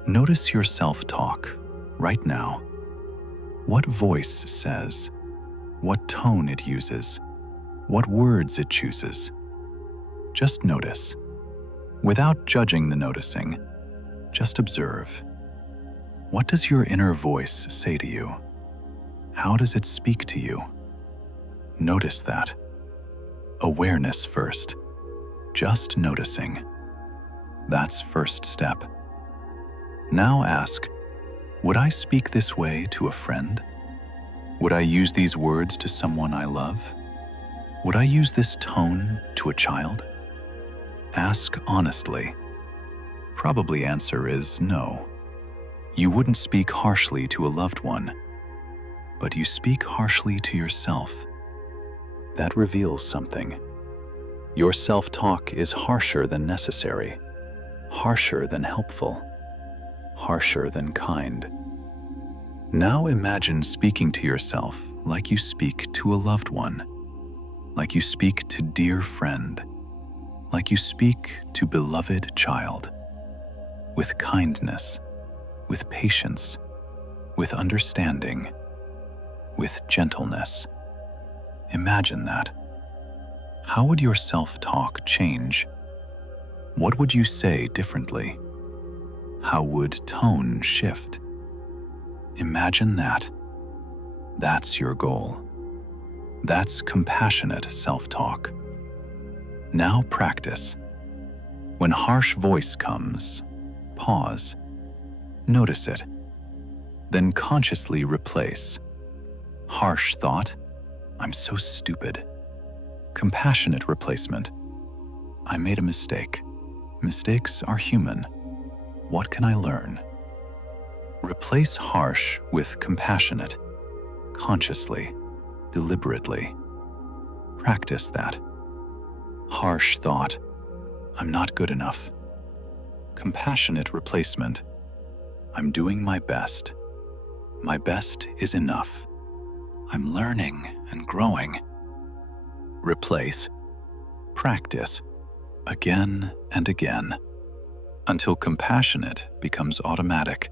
Notice your self-talk right now. What voice says, what tone it uses, what words it chooses. Just notice. Without judging the noticing, just observe. What does your inner voice say to you? How does it speak to you? Notice that. Awareness first. Just noticing. That's first step. Now ask, would I speak this way to a friend? Would I use these words to someone I love? Would I use this tone to a child? Ask honestly. Probably answer is no. You wouldn't speak harshly to a loved one, but you speak harshly to yourself. That reveals something. Your self-talk is harsher than necessary, harsher than helpful, harsher than kind. Now imagine speaking to yourself like you speak to a loved one, like you speak to dear friend, like you speak to beloved child, with kindness, with patience, with understanding, with gentleness. Imagine that. How would your self-talk change? What would you say differently? How would tone shift? Imagine that. That's your goal. That's compassionate self-talk. Now practice. When harsh voice comes, pause. Notice it. Then consciously replace. Harsh thought, I'm so stupid. Compassionate replacement. I made a mistake. Mistakes are human. What can I learn? Replace harsh with compassionate, consciously, deliberately. Practice that. Harsh thought, I'm not good enough. Compassionate replacement, I'm doing my best. My best is enough. I'm learning and growing. Replace. Practice. Again and again. Until compassionate becomes automatic,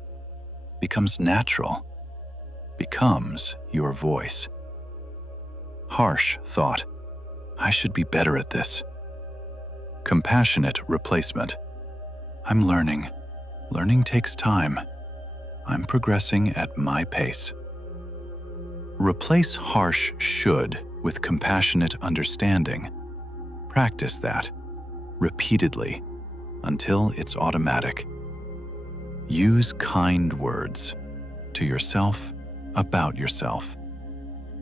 becomes natural, becomes your voice. Harsh thought, I should be better at this. Compassionate replacement, I'm learning. Learning takes time. I'm progressing at my pace. Replace harsh should with compassionate understanding. Practice that repeatedly until it's automatic. Use kind words to yourself, about yourself.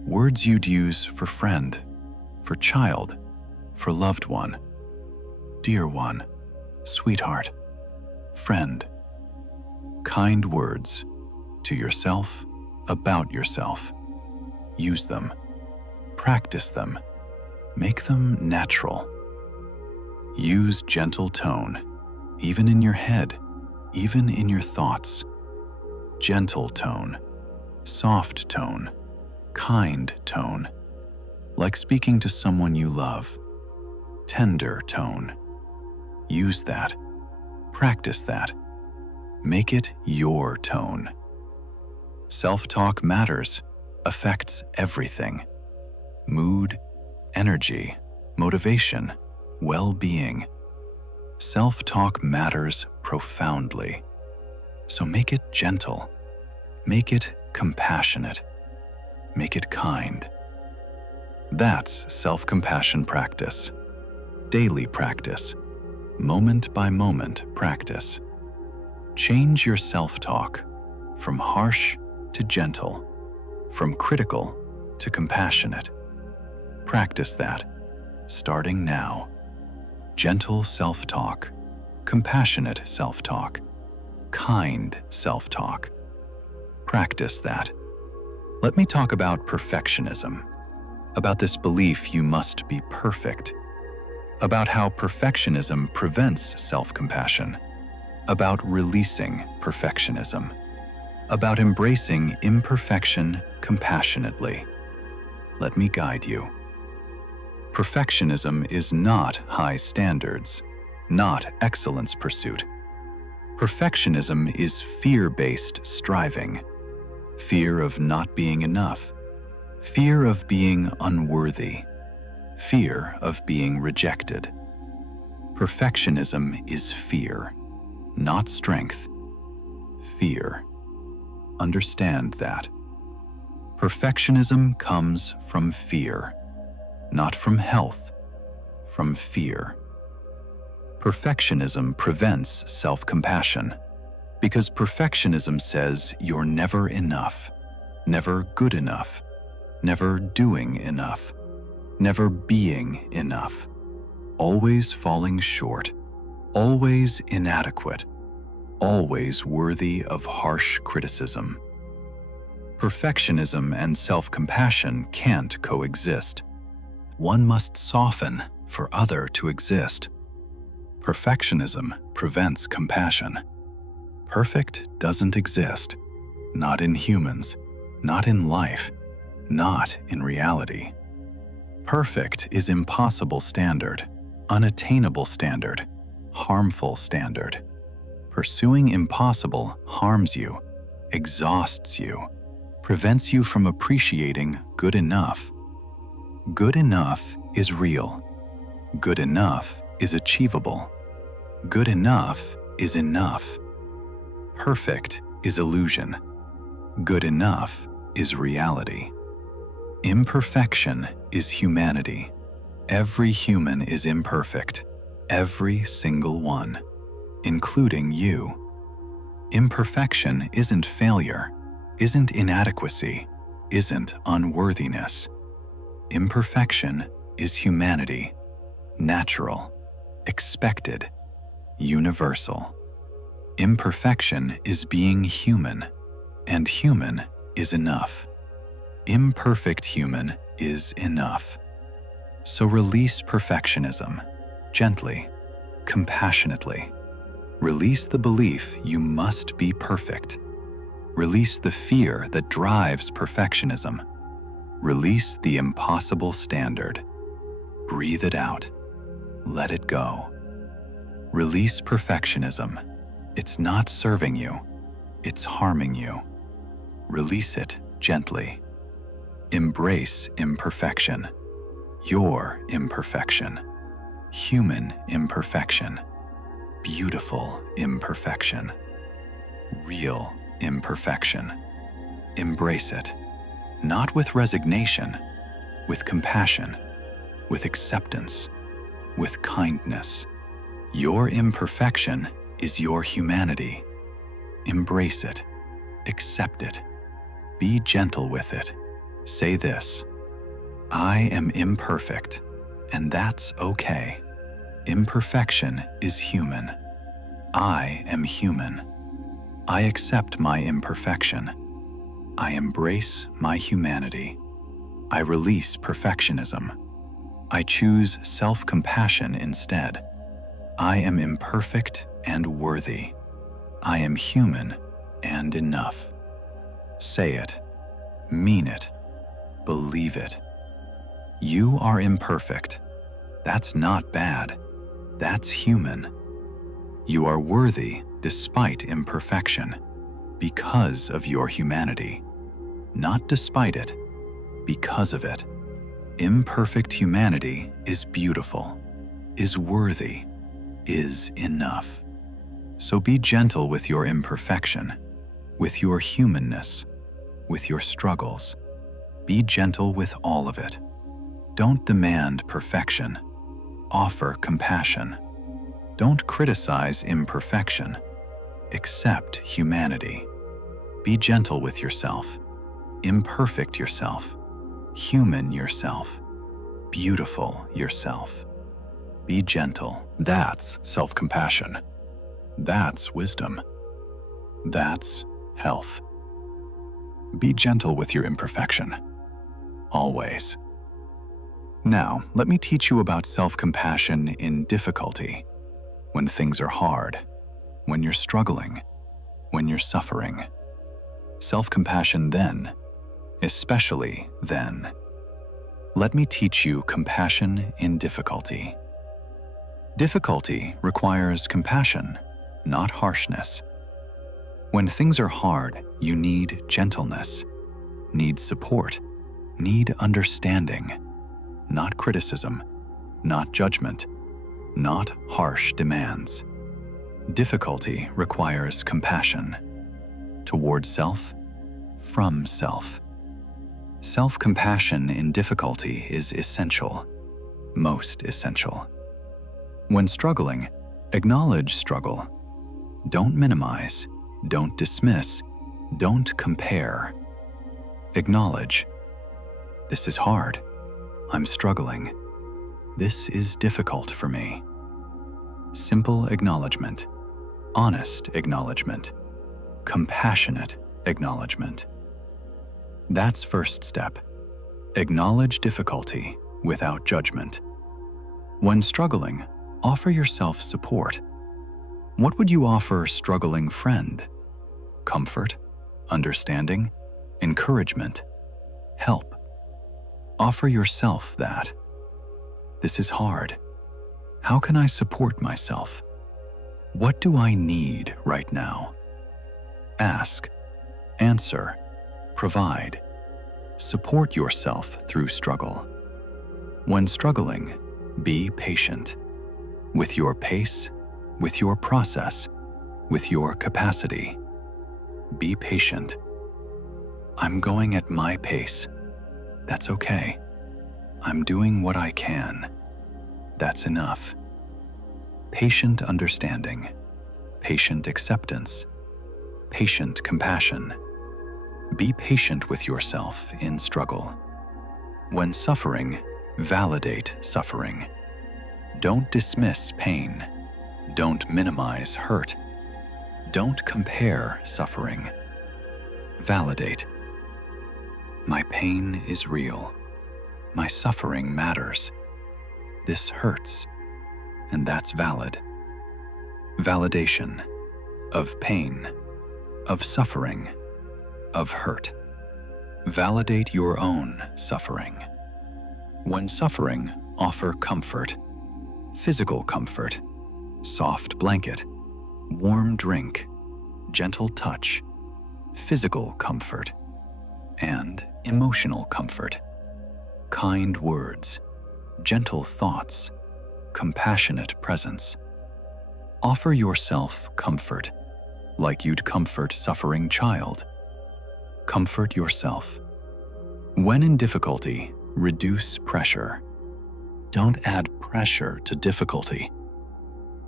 Words you'd use for friend, for child, for loved one. Dear one, sweetheart, friend. Kind words to yourself, about yourself. Use them. Practice them. Make them natural. Use gentle tone, even in your head, even in your thoughts. Gentle tone, soft tone, kind tone, like speaking to someone you love. Tender tone. Use that. Practice that. Make it your tone. Self-talk matters, affects everything. Mood, energy, motivation, well-being. Self-talk matters profoundly. So make it gentle. Make it compassionate. Make it kind. That's self-compassion practice. Daily practice. Moment-by-moment practice. Change your self-talk from harsh to gentle, from critical to compassionate. Practice that, starting now. Gentle self-talk, compassionate self-talk, kind self-talk. Practice that. Let me talk about perfectionism, about this belief you must be perfect, about how perfectionism prevents self-compassion, about releasing perfectionism, about embracing imperfection compassionately. Let me guide you. Perfectionism is not high standards, not excellence pursuit. Perfectionism is fear-based striving, fear of not being enough, fear of being unworthy, fear of being rejected. Perfectionism is fear, not strength. Fear. Understand that. Perfectionism comes from fear, not from health, from fear. Perfectionism prevents self-compassion because perfectionism says you're never enough, never good enough, never doing enough, never being enough, always falling short, always inadequate, always worthy of harsh criticism. Perfectionism and self-compassion can't coexist. One must soften for other to exist. Perfectionism prevents compassion. Perfect doesn't exist, not in humans, not in life, not in reality. Perfect is impossible standard, unattainable standard, harmful standard. Pursuing impossible harms you, exhausts you, prevents you from appreciating good enough. Good enough is real. Good enough is achievable. Good enough is enough. Perfect is illusion. Good enough is reality. Imperfection is humanity. Every human is imperfect. Every single one, including you. Imperfection isn't failure, isn't inadequacy, isn't unworthiness. Imperfection is humanity, natural, expected, universal. Imperfection is being human, and human is enough. Imperfect human is enough. So release perfectionism, gently, compassionately. Release the belief you must be perfect. Release the fear that drives perfectionism. Release the impossible standard. Breathe it out. Let it go. Release perfectionism. It's not serving you. It's harming you. Release it gently. Embrace imperfection. Your imperfection. Human imperfection. Beautiful imperfection. Real imperfection. Embrace it. Not with resignation, with compassion, with acceptance, with kindness. Your imperfection is your humanity. Embrace it. Accept it. Be gentle with it. Say this: I am imperfect, and that's okay. Imperfection is human. I am human. I accept my imperfection. I embrace my humanity. I release perfectionism. I choose self-compassion instead. I am imperfect and worthy. I am human and enough. Say it. Mean it. Believe it. You are imperfect. That's not bad. That's human. You are worthy despite imperfection, because of your humanity. Not despite it, because of it. Imperfect humanity is beautiful, is worthy, is enough. So be gentle with your imperfection, with your humanness, with your struggles. Be gentle with all of it. Don't demand perfection. Offer compassion. Don't criticize imperfection. Accept humanity. Be gentle with yourself. Imperfect yourself. Human yourself. Beautiful yourself. Be gentle. That's self-compassion. That's wisdom. That's health. Be gentle with your imperfection. Always. Now, let me teach you about self-compassion in difficulty. When things are hard, when you're struggling, when you're suffering. Self-compassion then, especially then. Let me teach you compassion in difficulty. Difficulty requires compassion, not harshness. When things are hard, you need gentleness, need support, need understanding, not criticism, not judgment, not harsh demands. Difficulty requires compassion, toward self, from self. Self-compassion in difficulty is essential, most essential. When struggling, acknowledge struggle. Don't minimize, don't dismiss, don't compare. Acknowledge. This is hard. I'm struggling. This is difficult for me. Simple acknowledgement, honest acknowledgement, compassionate acknowledgement. That's first step. Acknowledge difficulty without judgment. When struggling, offer yourself support. What would you offer struggling friend? Comfort, understanding, encouragement, help. Offer yourself that. This is hard. How can I support myself? What do I need right now? Ask, answer, provide. Support yourself through struggle. When struggling, be patient. With your pace, with your process, with your capacity. Be patient. I'm going at my pace. That's okay. I'm doing what I can. That's enough. Patient understanding, patient acceptance, patient compassion. Be patient with yourself in struggle. When suffering, validate suffering. Don't dismiss pain. Don't minimize hurt. Don't compare suffering. Validate. My pain is real. My suffering matters. This hurts, and that's valid. Validation of pain, of suffering, of hurt. Validate your own suffering. When suffering, offer comfort, physical comfort, soft blanket, warm drink, gentle touch, physical comfort, and emotional comfort. Kind words, gentle thoughts, compassionate presence. Offer yourself comfort, like you'd comfort suffering child. Comfort yourself. When in difficulty, reduce pressure. Don't add pressure to difficulty.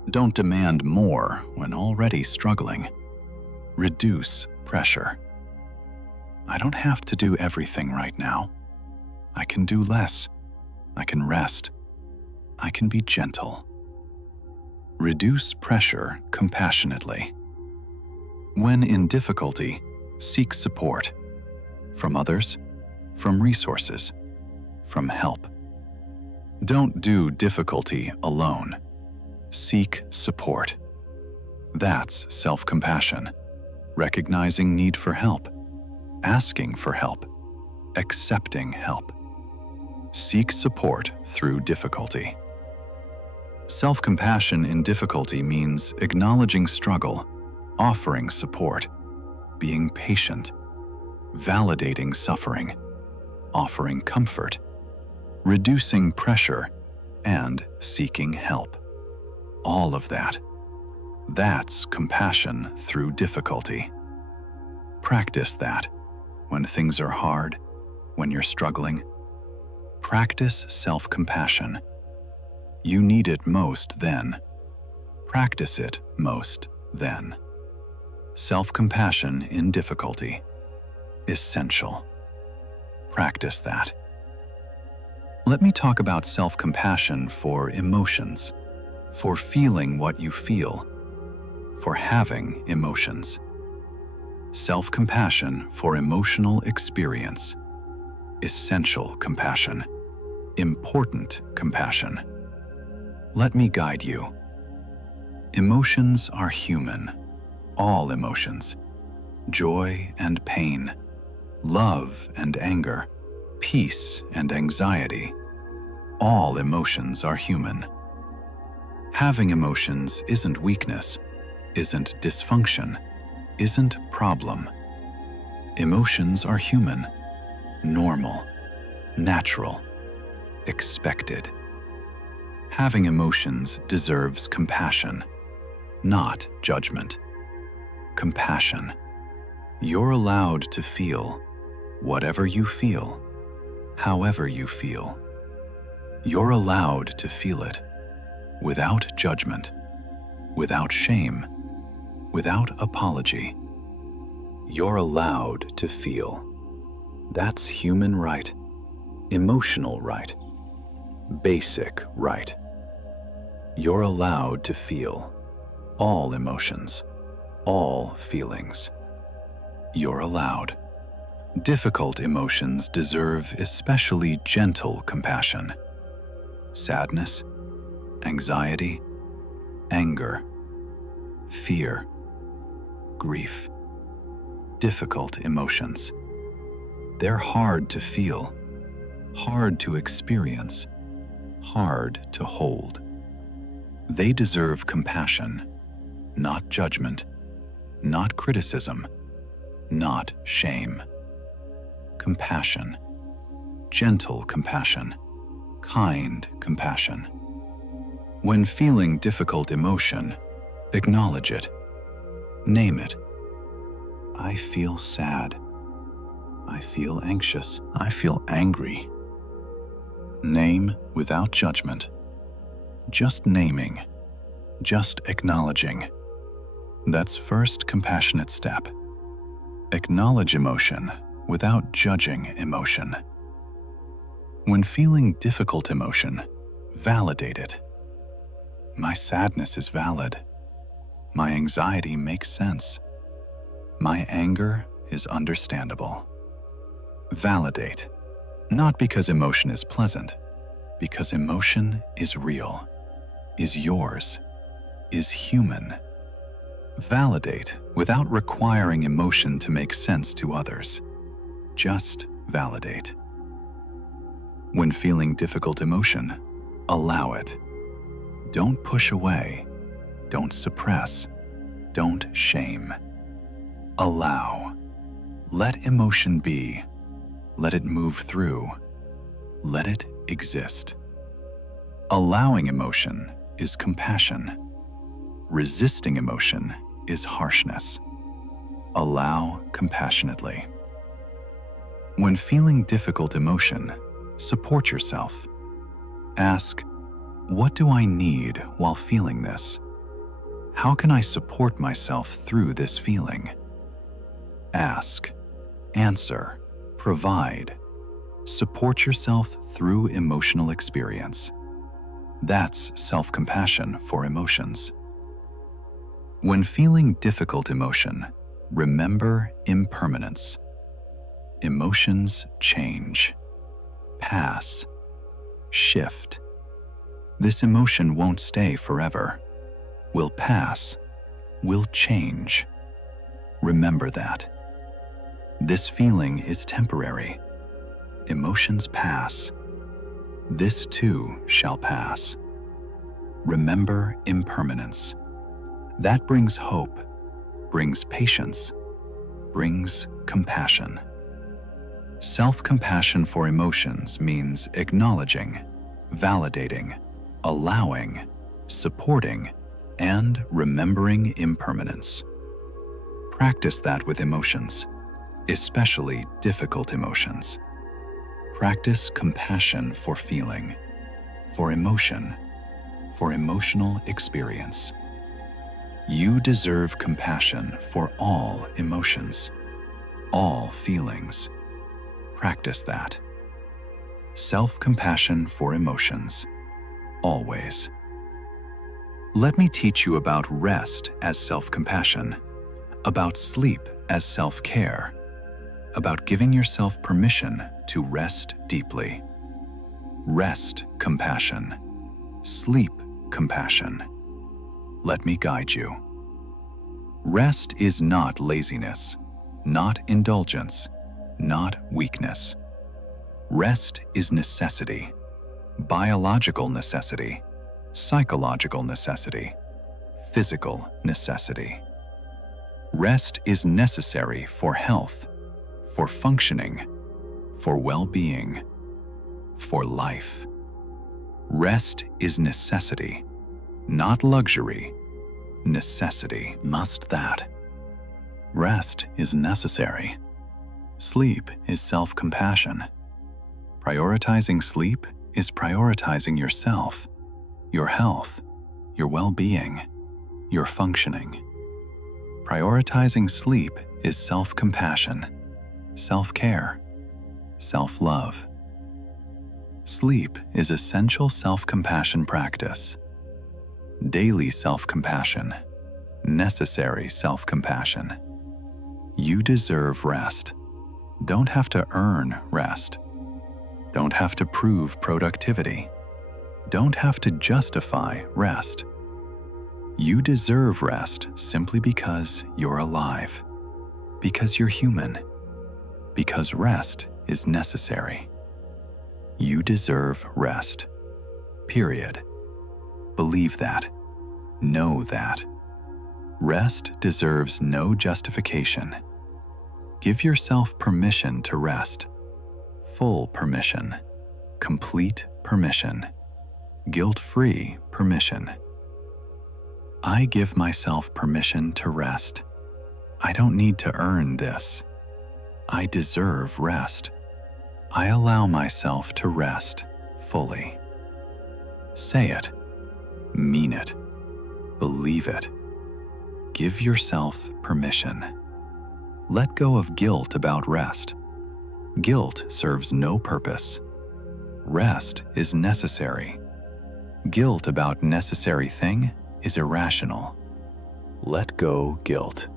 Don't demand more when already struggling. Reduce pressure. I don't have to do everything right now. I can do less. I can rest. I can be gentle. Reduce pressure compassionately. When in difficulty, seek support from others, from resources, from help. Don't do difficulty alone. Seek support. That's self-compassion, recognizing need for help, asking for help, accepting help. Seek support through difficulty. Self-compassion in difficulty means acknowledging struggle, offering support, being patient, validating suffering, offering comfort, reducing pressure, and seeking help. All of that. That's compassion through difficulty. Practice that when things are hard, when you're struggling. Practice self-compassion. You need it most then. Practice it most then. Self-compassion in difficulty. Essential. Practice that. Let me talk about self-compassion for emotions, for feeling what you feel, for having emotions. Self-compassion for emotional experience. Essential compassion. Important compassion. Let me guide you. Emotions are human. All emotions. Joy and pain. Love and anger. Peace and anxiety. All emotions are human. Having emotions isn't weakness, isn't dysfunction, isn't problem. Emotions are human, normal, natural, expected. Having emotions deserves compassion, not judgment. Compassion. You're allowed to feel whatever you feel, however you feel. You're allowed to feel it without judgment, without shame, without apology. You're allowed to feel. That's human right, emotional right, basic right. You're allowed to feel all emotions, all feelings. You're allowed. Difficult emotions deserve especially gentle compassion. Sadness, anxiety, anger, fear, grief. Difficult emotions. They're hard to feel, hard to experience, hard to hold. They deserve compassion, not judgment, not criticism, not shame. Compassion. Gentle compassion. Kind compassion. When feeling difficult emotion, acknowledge it. Name it. I feel sad. I feel anxious. I feel angry. Name without judgment. Just naming. Just acknowledging. That's first compassionate step. Acknowledge emotion without judging emotion. When feeling difficult emotion, validate it. My sadness is valid. My anxiety makes sense. My anger is understandable. Validate, not because emotion is pleasant, because emotion is real, is yours, is human. Validate without requiring emotion to make sense to others. Just validate. When feeling difficult emotion, allow it. Don't push away. Don't suppress. Don't shame. Allow. Let emotion be. Let it move through. Let it exist. Allowing emotion is compassion. Resisting emotion is harshness. Allow compassionately. When feeling difficult emotion, support yourself. Ask, what do I need while feeling this? How can I support myself through this feeling? Ask, answer, provide. Support yourself through emotional experience. That's self-compassion for emotions. When feeling difficult emotion, remember impermanence. Emotions change, pass, shift. This emotion won't stay forever. Will pass, will change. Remember that. This feeling is temporary. Emotions pass. This too shall pass. Remember impermanence. That brings hope, brings patience, brings compassion. Self-compassion for emotions means acknowledging, validating, allowing, supporting, and remembering impermanence. Practice that with emotions, especially difficult emotions. Practice compassion for feeling, for emotion, for emotional experience. You deserve compassion for all emotions, all feelings. Practice that. Self-compassion for emotions, always. Let me teach you about rest as self-compassion, about sleep as self-care, about giving yourself permission to rest deeply. Rest compassion, sleep compassion. Let me guide you. Rest is not laziness, not indulgence, not weakness. Rest is necessity, biological necessity, psychological necessity, physical necessity. Rest is necessary for health, for functioning, for well-being, for life. Rest is necessity, not luxury. Necessity, must that. Rest is necessary. Sleep is self-compassion. Prioritizing sleep is prioritizing yourself, your health, your well-being, your functioning. Prioritizing sleep is self-compassion, self-care, self-love. Sleep is essential self-compassion practice. Daily self-compassion, necessary self-compassion. You deserve rest. Don't have to earn rest. Don't have to prove productivity. Don't have to justify rest. You deserve rest simply because you're alive, because you're human, because rest is necessary. You deserve rest. Period. Believe that. Know that. Rest deserves no justification. Give yourself permission to rest. Full permission. Complete permission. Guilt-free permission. I give myself permission to rest. I don't need to earn this. I deserve rest. I allow myself to rest fully. Say it. Mean it. Believe it. Give yourself permission. Let go of guilt about rest. Guilt serves no purpose. Rest is necessary. Guilt about necessary thing is irrational. Let go guilt.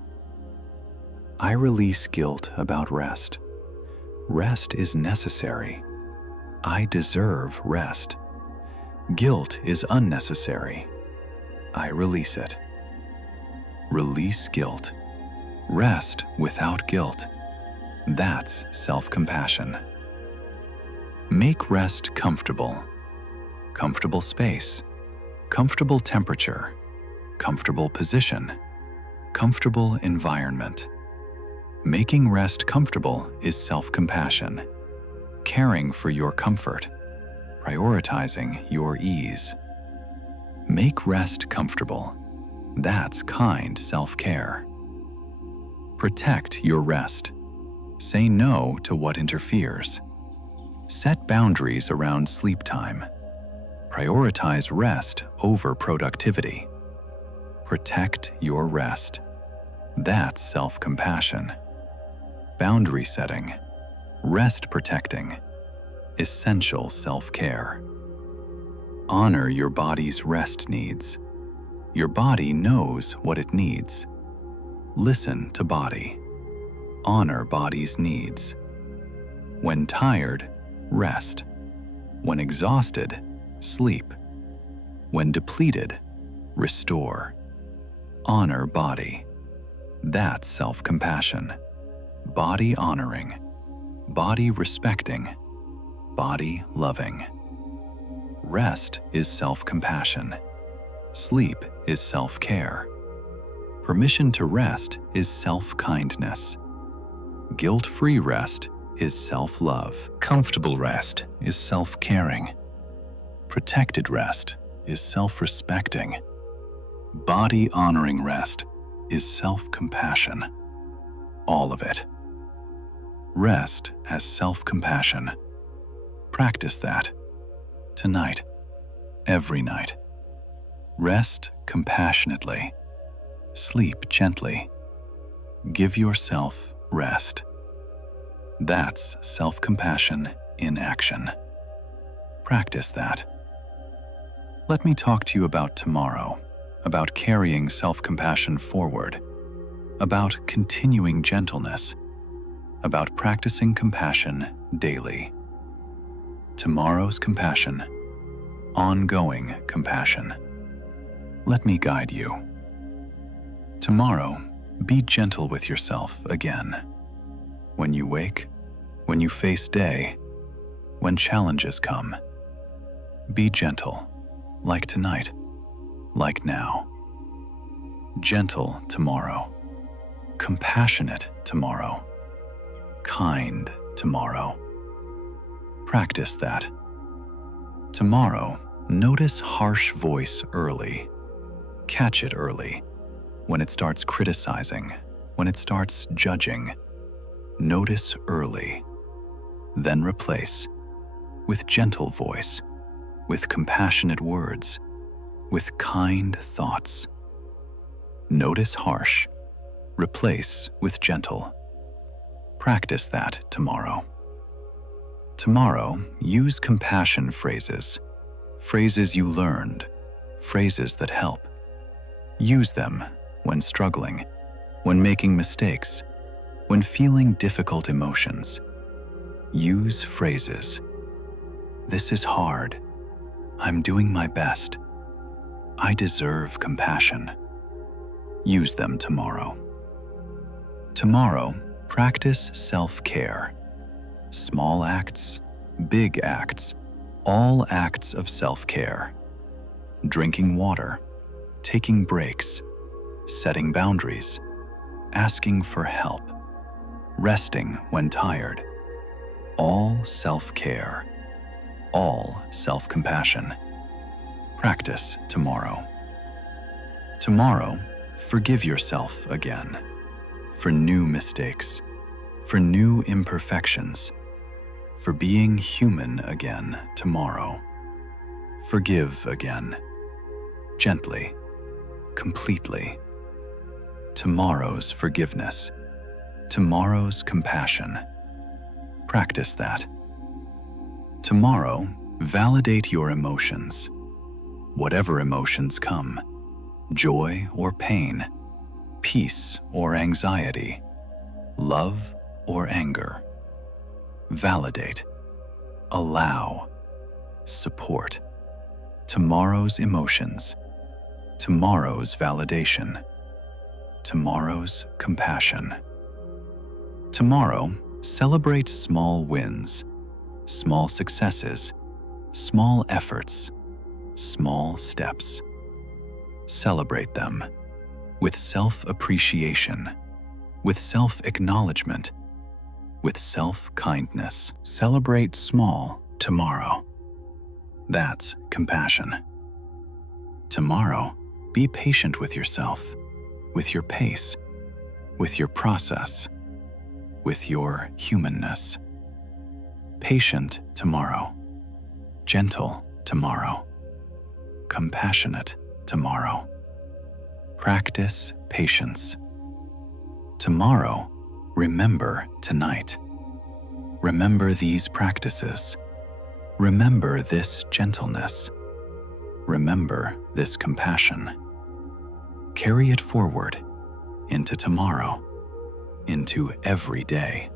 I release guilt about rest. Rest is necessary. I deserve rest. Guilt is unnecessary. I release it. Release guilt. Rest without guilt. That's self-compassion. Make rest comfortable. Comfortable space. Comfortable temperature. Comfortable position. Comfortable environment. Making rest comfortable is self-compassion. Caring for your comfort. Prioritizing your ease. Make rest comfortable. That's kind self-care. Protect your rest. Say no to what interferes. Set boundaries around sleep time. Prioritize rest over productivity. Protect your rest. That's self-compassion. Boundary setting. Rest protecting. Essential self-care. Honor your body's rest needs. Your body knows what it needs. Listen to body. Honor body's needs. When tired, rest. When exhausted, sleep. When depleted, restore. Honor body. That's self-compassion. Body honoring. Body respecting. Body loving. Rest is self-compassion. Sleep is self-care. Permission to rest is self-kindness. Guilt-free rest is self-love. Comfortable rest is self-caring. Protected rest is self-respecting. Body-honoring rest is self-compassion. All of it. Rest as self-compassion. Practice that. Tonight. Every night. Rest compassionately. Sleep gently. Give yourself rest. That's self-compassion in action. Practice that. Let me talk to you about tomorrow, about carrying self-compassion forward, about continuing gentleness, about practicing compassion daily. Tomorrow's compassion, ongoing compassion. Let me guide you. Tomorrow, be gentle with yourself again. When you wake, when you face day, when challenges come, be gentle, like tonight, like now. Gentle tomorrow, compassionate tomorrow, kind tomorrow. Practice that. Tomorrow, notice harsh voice early. Catch it early. When it starts criticizing, when it starts judging, notice early. Then replace with gentle voice, with compassionate words, with kind thoughts. Notice harsh, replace with gentle. Practice that tomorrow. Tomorrow, use compassion phrases, phrases you learned, phrases that help. Use them when struggling, when making mistakes, when feeling difficult emotions. Use phrases. This is hard. I'm doing my best. I deserve compassion. Use them tomorrow. Tomorrow, practice self-care. Small acts, big acts, all acts of self-care. Drinking water, taking breaks, setting boundaries, asking for help, resting when tired. All self-care, all self-compassion. Practice tomorrow. Tomorrow, forgive yourself again for new mistakes, for new imperfections, for being human again tomorrow. Forgive again, gently, completely. Tomorrow's forgiveness, tomorrow's compassion. Practice that. Tomorrow, validate your emotions. Whatever emotions come, joy or pain, peace or anxiety, love or anger. Validate, allow, support. Tomorrow's emotions, tomorrow's validation, tomorrow's compassion. Tomorrow, celebrate small wins, small successes, small efforts, small steps. Celebrate them with self-appreciation, with self-acknowledgement, with self-kindness. Celebrate small tomorrow. That's compassion. Tomorrow, be patient with yourself, with your pace, with your process, with your humanness. Patient tomorrow, gentle tomorrow, compassionate tomorrow. Practice patience. Tomorrow, remember tonight. Remember these practices. Remember this gentleness. Remember this compassion. Carry it forward into tomorrow, into every day.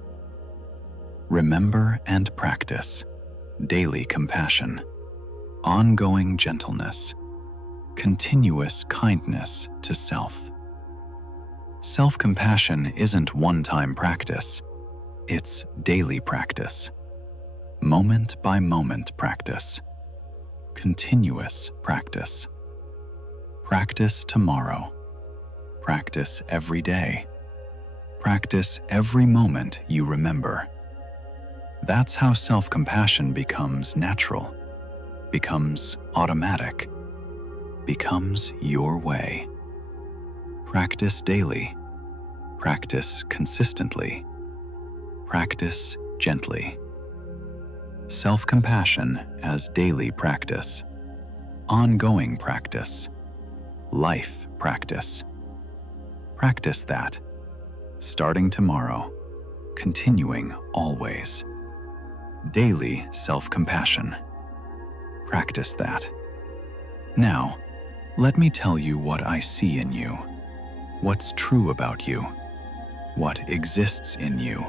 Remember and practice daily compassion, ongoing gentleness, continuous kindness to self. Self-compassion isn't one-time practice. It's daily practice, moment by moment practice. continuous practice. Practice tomorrow. Practice every day. Practice every moment you remember. That's how self-compassion becomes natural, becomes automatic, becomes your way. Practice daily. Practice consistently. Practice gently. Self-compassion as daily practice, ongoing practice, life practice. Practice that, starting tomorrow, continuing always. Daily self-compassion. Practice that. Now, let me tell you what I see in you, what's true about you, what exists in you,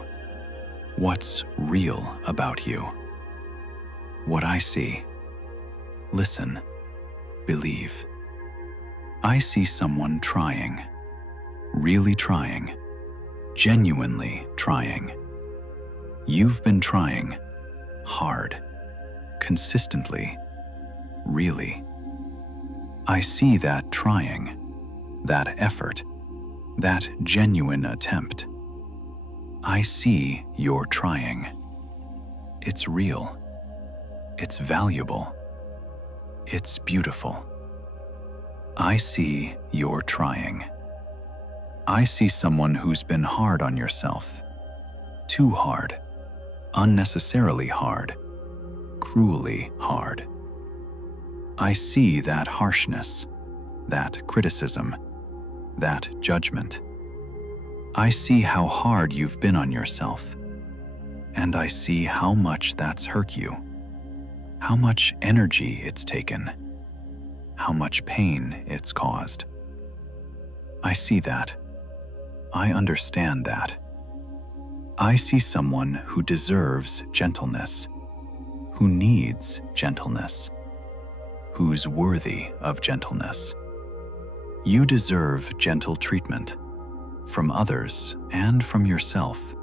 what's real about you. What I see. Listen. Believe. I see someone trying, really trying, genuinely trying. You've been trying, hard, consistently, really. I see that trying, that effort, that genuine attempt. I see you're trying. It's real. It's valuable. It's beautiful. I see you're trying. I see someone who's been hard on yourself. Too hard. Unnecessarily hard. Cruelly hard. I see that harshness, that criticism, that judgment. I see how hard you've been on yourself. And I see how much that's hurt you. How much energy it's taken, how much pain it's caused. I see that. I understand that. I see someone who deserves gentleness, who needs gentleness, who's worthy of gentleness. You deserve gentle treatment from others and from yourself,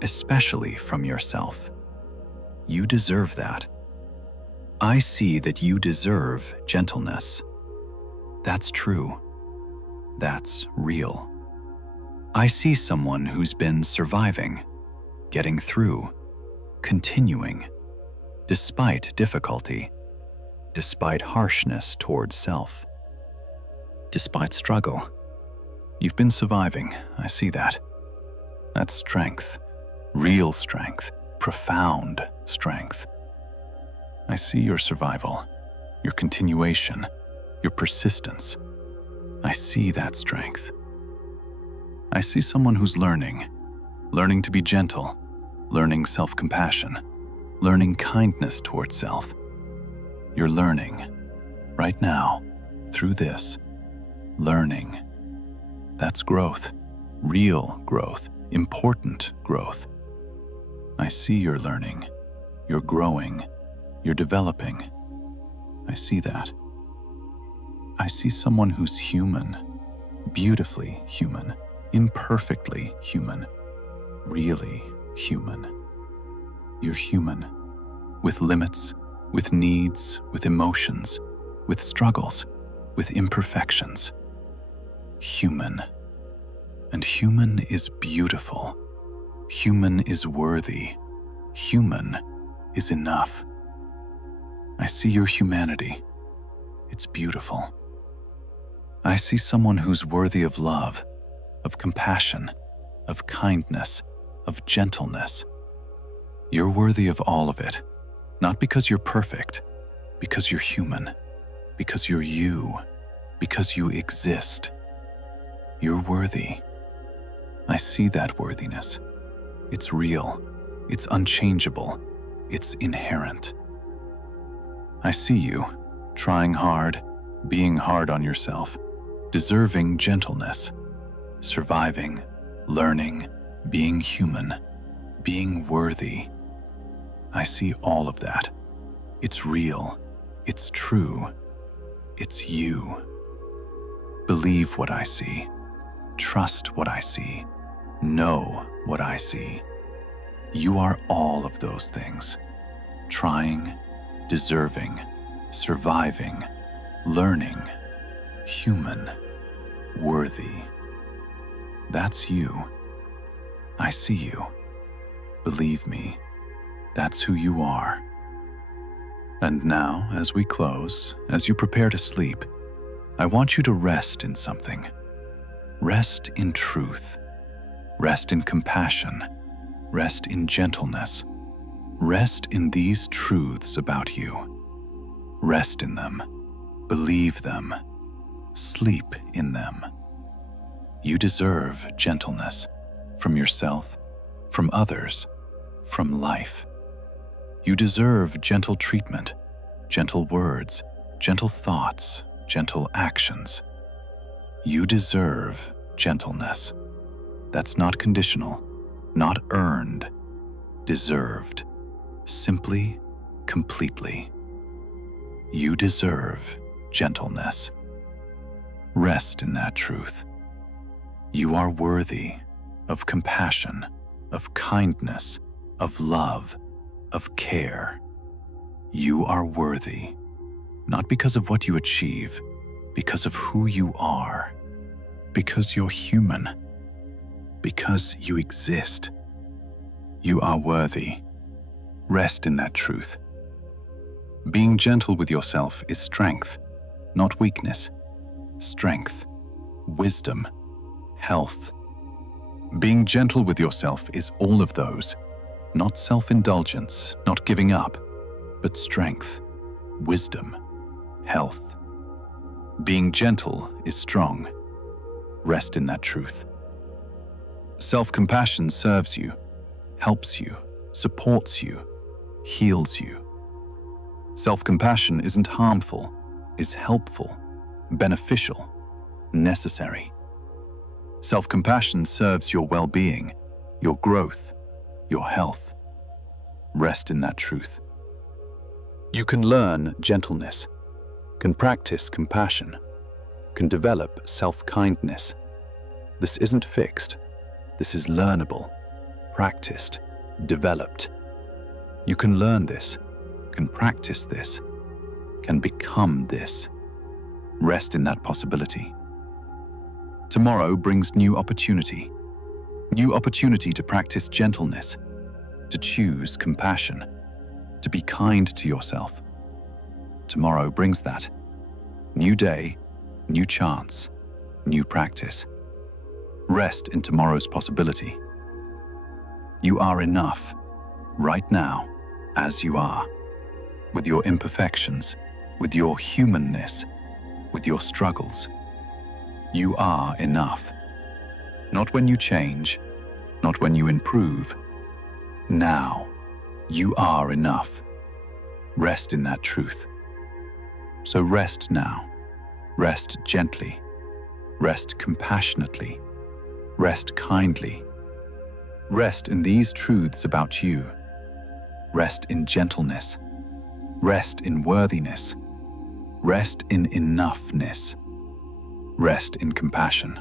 especially from yourself. You deserve that. I see that you deserve gentleness. That's true. That's real. I see someone who's been surviving, getting through, continuing, despite difficulty, despite harshness towards self, despite struggle. You've been surviving, I see that. That's strength, real strength, profound strength. I see your survival, your continuation, your persistence. I see that strength. I see someone who's learning to be gentle, learning self-compassion, learning kindness towards self. You're learning, right now, through this, learning. That's growth, real growth, important growth. I see you're learning, you're growing, you're developing. I see that. I see someone who's human, beautifully human, imperfectly human, really human. You're human, with limits, with needs, with emotions, with struggles, with imperfections. Human. And human is beautiful. Human is worthy. Human is enough. I see your humanity. It's beautiful. I see someone who's worthy of love, of compassion, of kindness, of gentleness. You're worthy of all of it, not because you're perfect, because you're human, because you're you, because you exist. You're worthy. I see that worthiness. It's real. It's unchangeable. It's inherent. I see you, trying hard, being hard on yourself, deserving gentleness, surviving, learning, being human, being worthy. I see all of that. It's real. It's true. It's you. Believe what I see. Trust what I see. Know what I see. You are all of those things. Trying, deserving, surviving, learning, human, worthy. That's you. I see you. Believe me, that's who you are. And now, as we close, as you prepare to sleep, I want you to rest in something. Rest in truth. Rest in compassion. Rest in gentleness. Rest in these truths about you. Rest in them. Believe them. Sleep in them. You deserve gentleness from yourself, from others, from life. You deserve gentle treatment, gentle words, gentle thoughts, gentle actions. You deserve gentleness. That's not conditional, not earned, deserved, simply, completely. You deserve gentleness. Rest in that truth. You are worthy of compassion, of kindness, of love, of care. You are worthy, not because of what you achieve, because of who you are, because you're human, because you exist. You are worthy. Rest in that truth. Being gentle with yourself is strength, not weakness. Strength, wisdom, health. Being gentle with yourself is all of those, not self-indulgence, not giving up, but strength, wisdom, health. Being gentle is strong. Rest in that truth. Self-compassion serves you, helps you, supports you, heals you. Self-compassion isn't harmful, is helpful, beneficial, necessary. Self-compassion serves your well-being, your growth, your health. Rest in that truth. You can learn gentleness, can practice compassion, can develop self-kindness. This isn't fixed. This is learnable, practiced, developed. You can learn this, can practice this, can become this. Rest in that possibility. Tomorrow brings new opportunity to practice gentleness, to choose compassion, to be kind to yourself. Tomorrow brings that. New day, new chance, new practice. Rest in tomorrow's possibility. You are enough, right now, as you are, with your imperfections, with your humanness, with your struggles. You are enough. Not when you change, not when you improve. Now, you are enough. Rest in that truth. So rest now. Rest gently. Rest compassionately. Rest kindly. Rest in these truths about you. Rest in gentleness. Rest in worthiness. Rest in enoughness. Rest in compassion.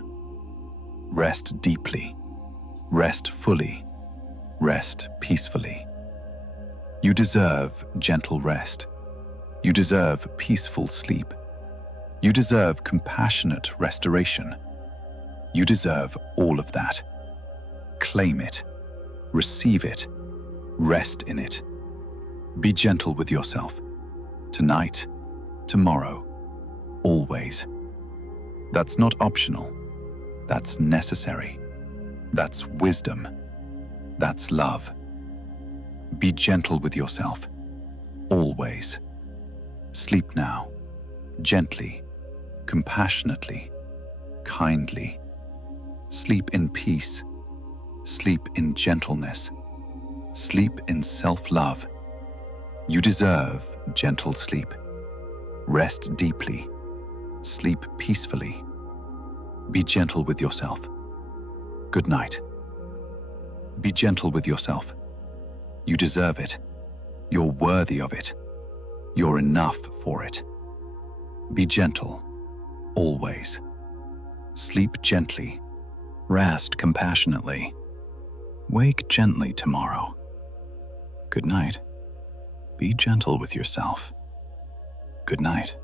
Rest deeply. Rest fully. Rest peacefully. You deserve gentle rest. You deserve peaceful sleep. You deserve compassionate restoration. You deserve all of that. Claim it. Receive it. Rest in it. Be gentle with yourself. Tonight, tomorrow, always. That's not optional. That's necessary. That's wisdom. That's love. Be gentle with yourself. Always. Sleep now. Gently. Compassionately. Kindly. Sleep in peace. Sleep in gentleness. Sleep in self-love. You deserve gentle sleep. Rest deeply. Sleep peacefully. Be gentle with yourself. Good night. Be gentle with yourself. You deserve it. You're worthy of it. You're enough for it. Be gentle, always. Sleep gently. Rest compassionately. Wake gently tomorrow. Good night. Be gentle with yourself. Good night.